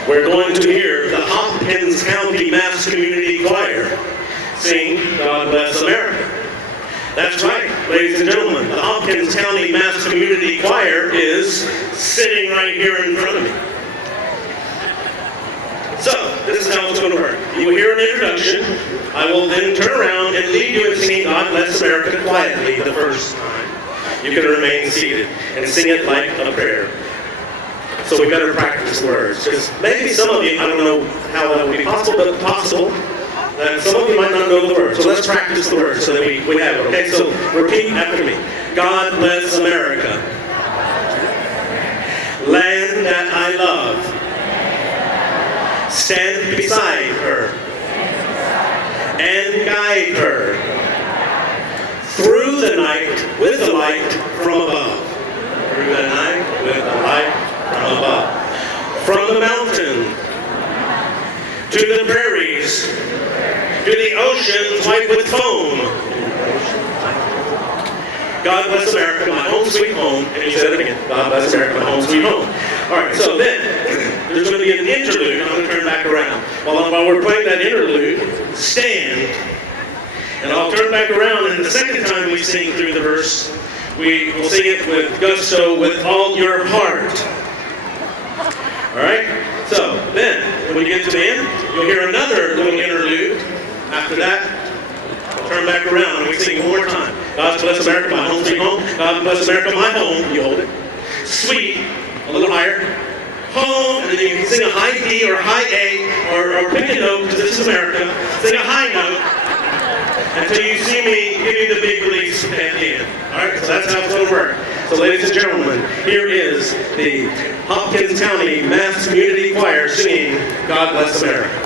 we're going to hear the Hopkins County Mass Community Choir sing "God Bless America." That's right, ladies and gentlemen, the Hopkins County Mass Community Choir is sitting right here in front of me. So, this is how it's going to work. You will hear an introduction. I will then turn around and lead you in singing "God Bless America" quietly the first time. You can remain seated and sing it like a prayer. So we better practice words, because maybe some of you, I don't know how that will be possible, but possible, And some of you might not know the words, so let's practice the words so that we have it, okay? So repeat after me. God bless America, land that I love. Stand beside her and guide her through the night with the light from above. Through the night with the light from above. From the mountain to the prairies, to the oceans white with foam. God bless America, my home sweet home. And you said it again. God bless America, my home sweet home. All right, so then there's going to be an interlude. I'm going to turn back around. While we're playing that interlude, stand. And I'll turn back around, and the second time we sing through the verse, we will sing it with gusto, with all your heart. All right? So then, when we get to the end, you'll hear another little interlude. After that, turn back around and we sing one more time. God bless America, my home sweet home. God bless America, my home. You hold it. Sweet, a little higher. Home, and then you can sing a high D or a high A, or pick a note, because this is America. Sing a high note until you see me give you the big release at the end. All right, so that's how it's going to work. So ladies and gentlemen, here is the Hopkins County Mass Community Choir singing God Bless America.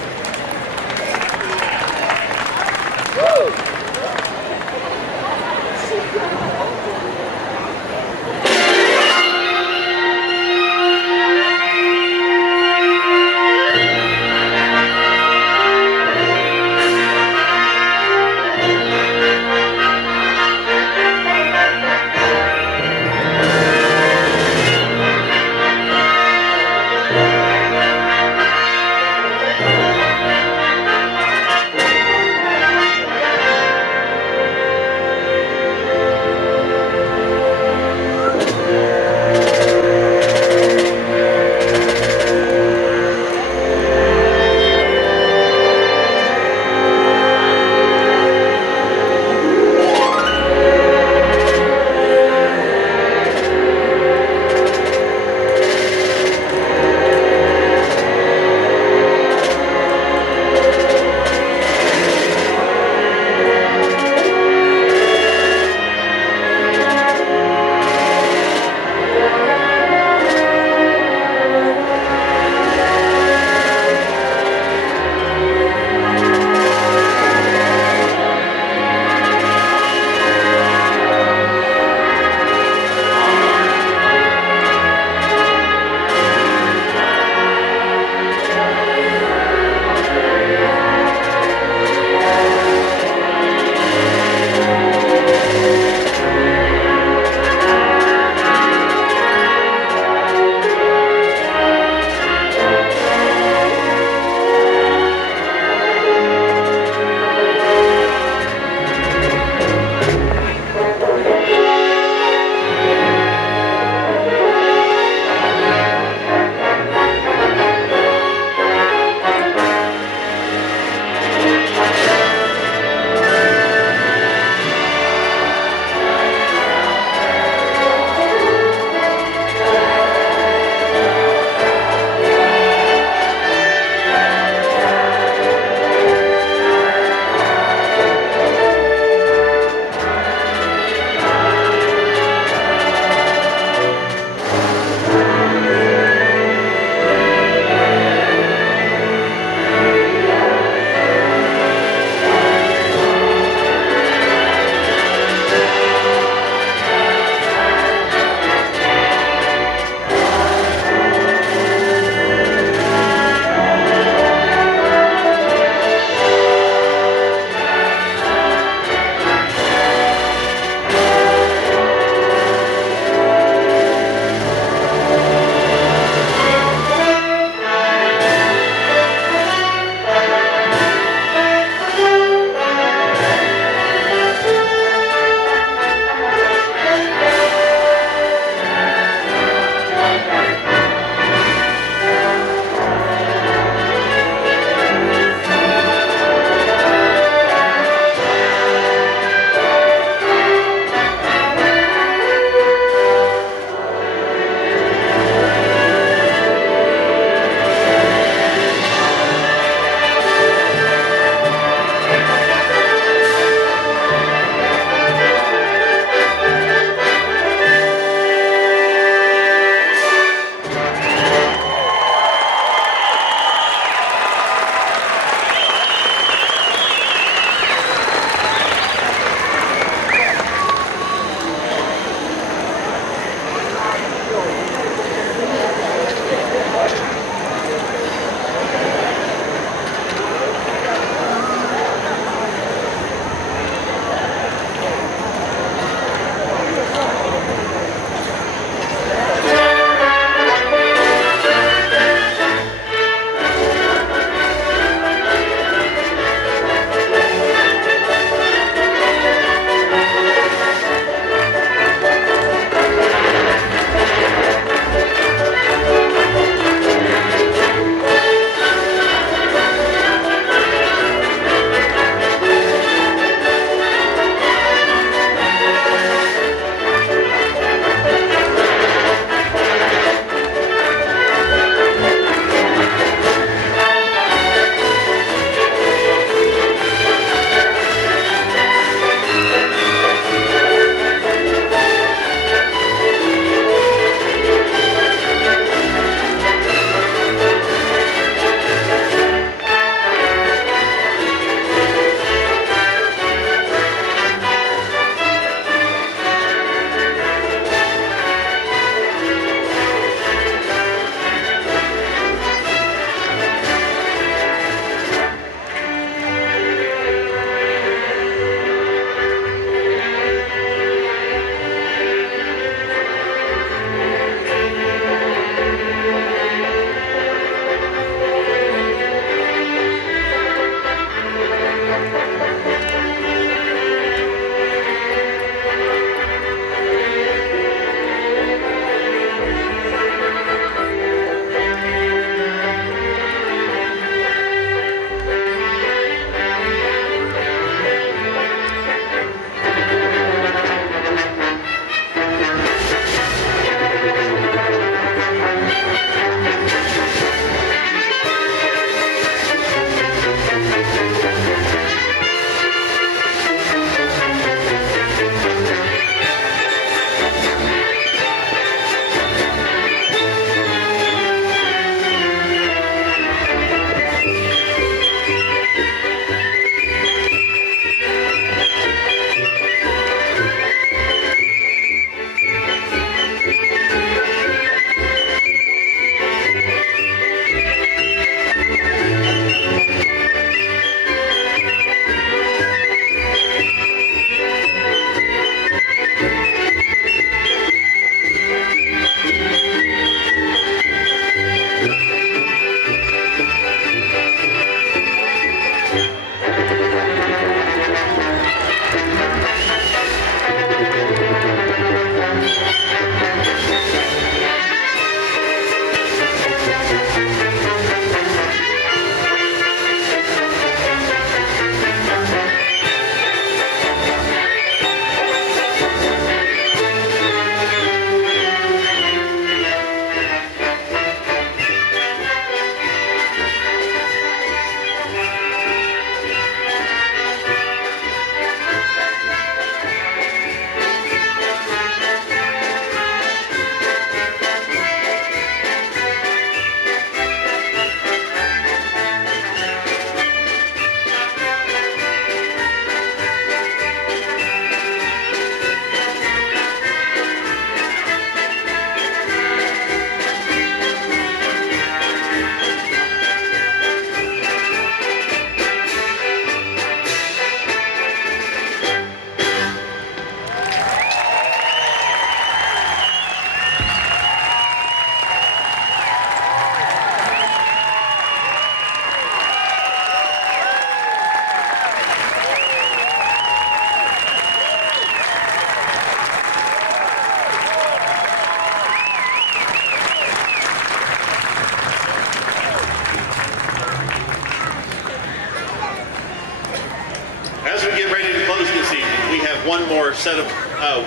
one more set of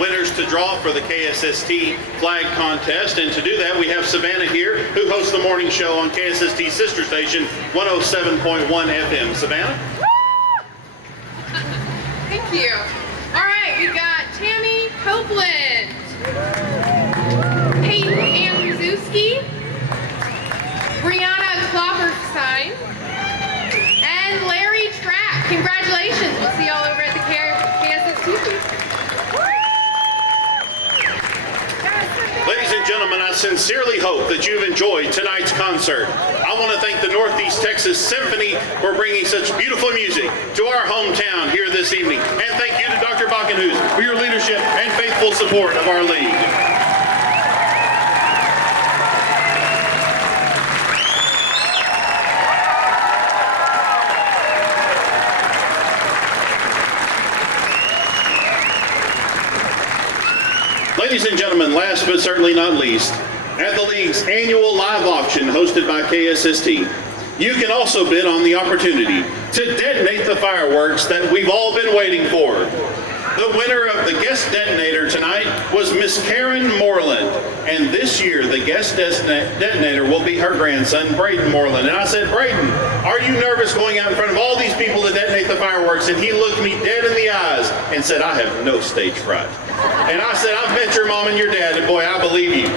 winners to draw for the KSST flag contest. And to do that, we have Savannah here, who hosts the morning show on KSST sister station 107.1 FM. Savannah? Thank you. All right, we've got Tammy Copeland, Peyton Andrzejewski, Brianna Klopperstein, and Larry Track. Congratulations. We'll see y'all over at the KSST. Ladies and gentlemen, I sincerely hope that you've enjoyed tonight's concert. I want to thank the Northeast Texas Symphony for bringing such beautiful music to our hometown here this evening. And thank you to Dr. Bockenhuis for your leadership and faithful support of our league. Ladies and gentlemen, last but certainly not least, at the league's annual live auction hosted by KSST, you can also bid on the opportunity to detonate the fireworks that we've all been waiting for. The winner of the guest detonator tonight was Miss Karen Moreland, and this year the guest detonator will be her grandson, Braden Moreland. And I said, Braden, are you nervous going out in front of all these people to detonate the fireworks? And he looked me dead in the eyes and said, I have no stage fright. And I said, I've met your mom and your dad, and boy, I believe you.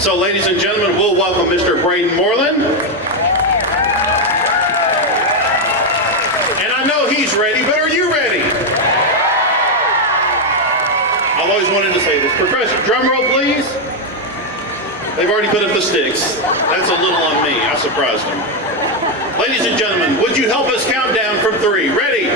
So ladies and gentlemen, we'll welcome Mr. Braden Moreland. And I know he's ready, but are you ready? I've always wanted to say this. Professor, drum roll, please. They've already put up the sticks. That's a little on me. I surprised them. Ladies and gentlemen, would you help us count down from 3? Ready?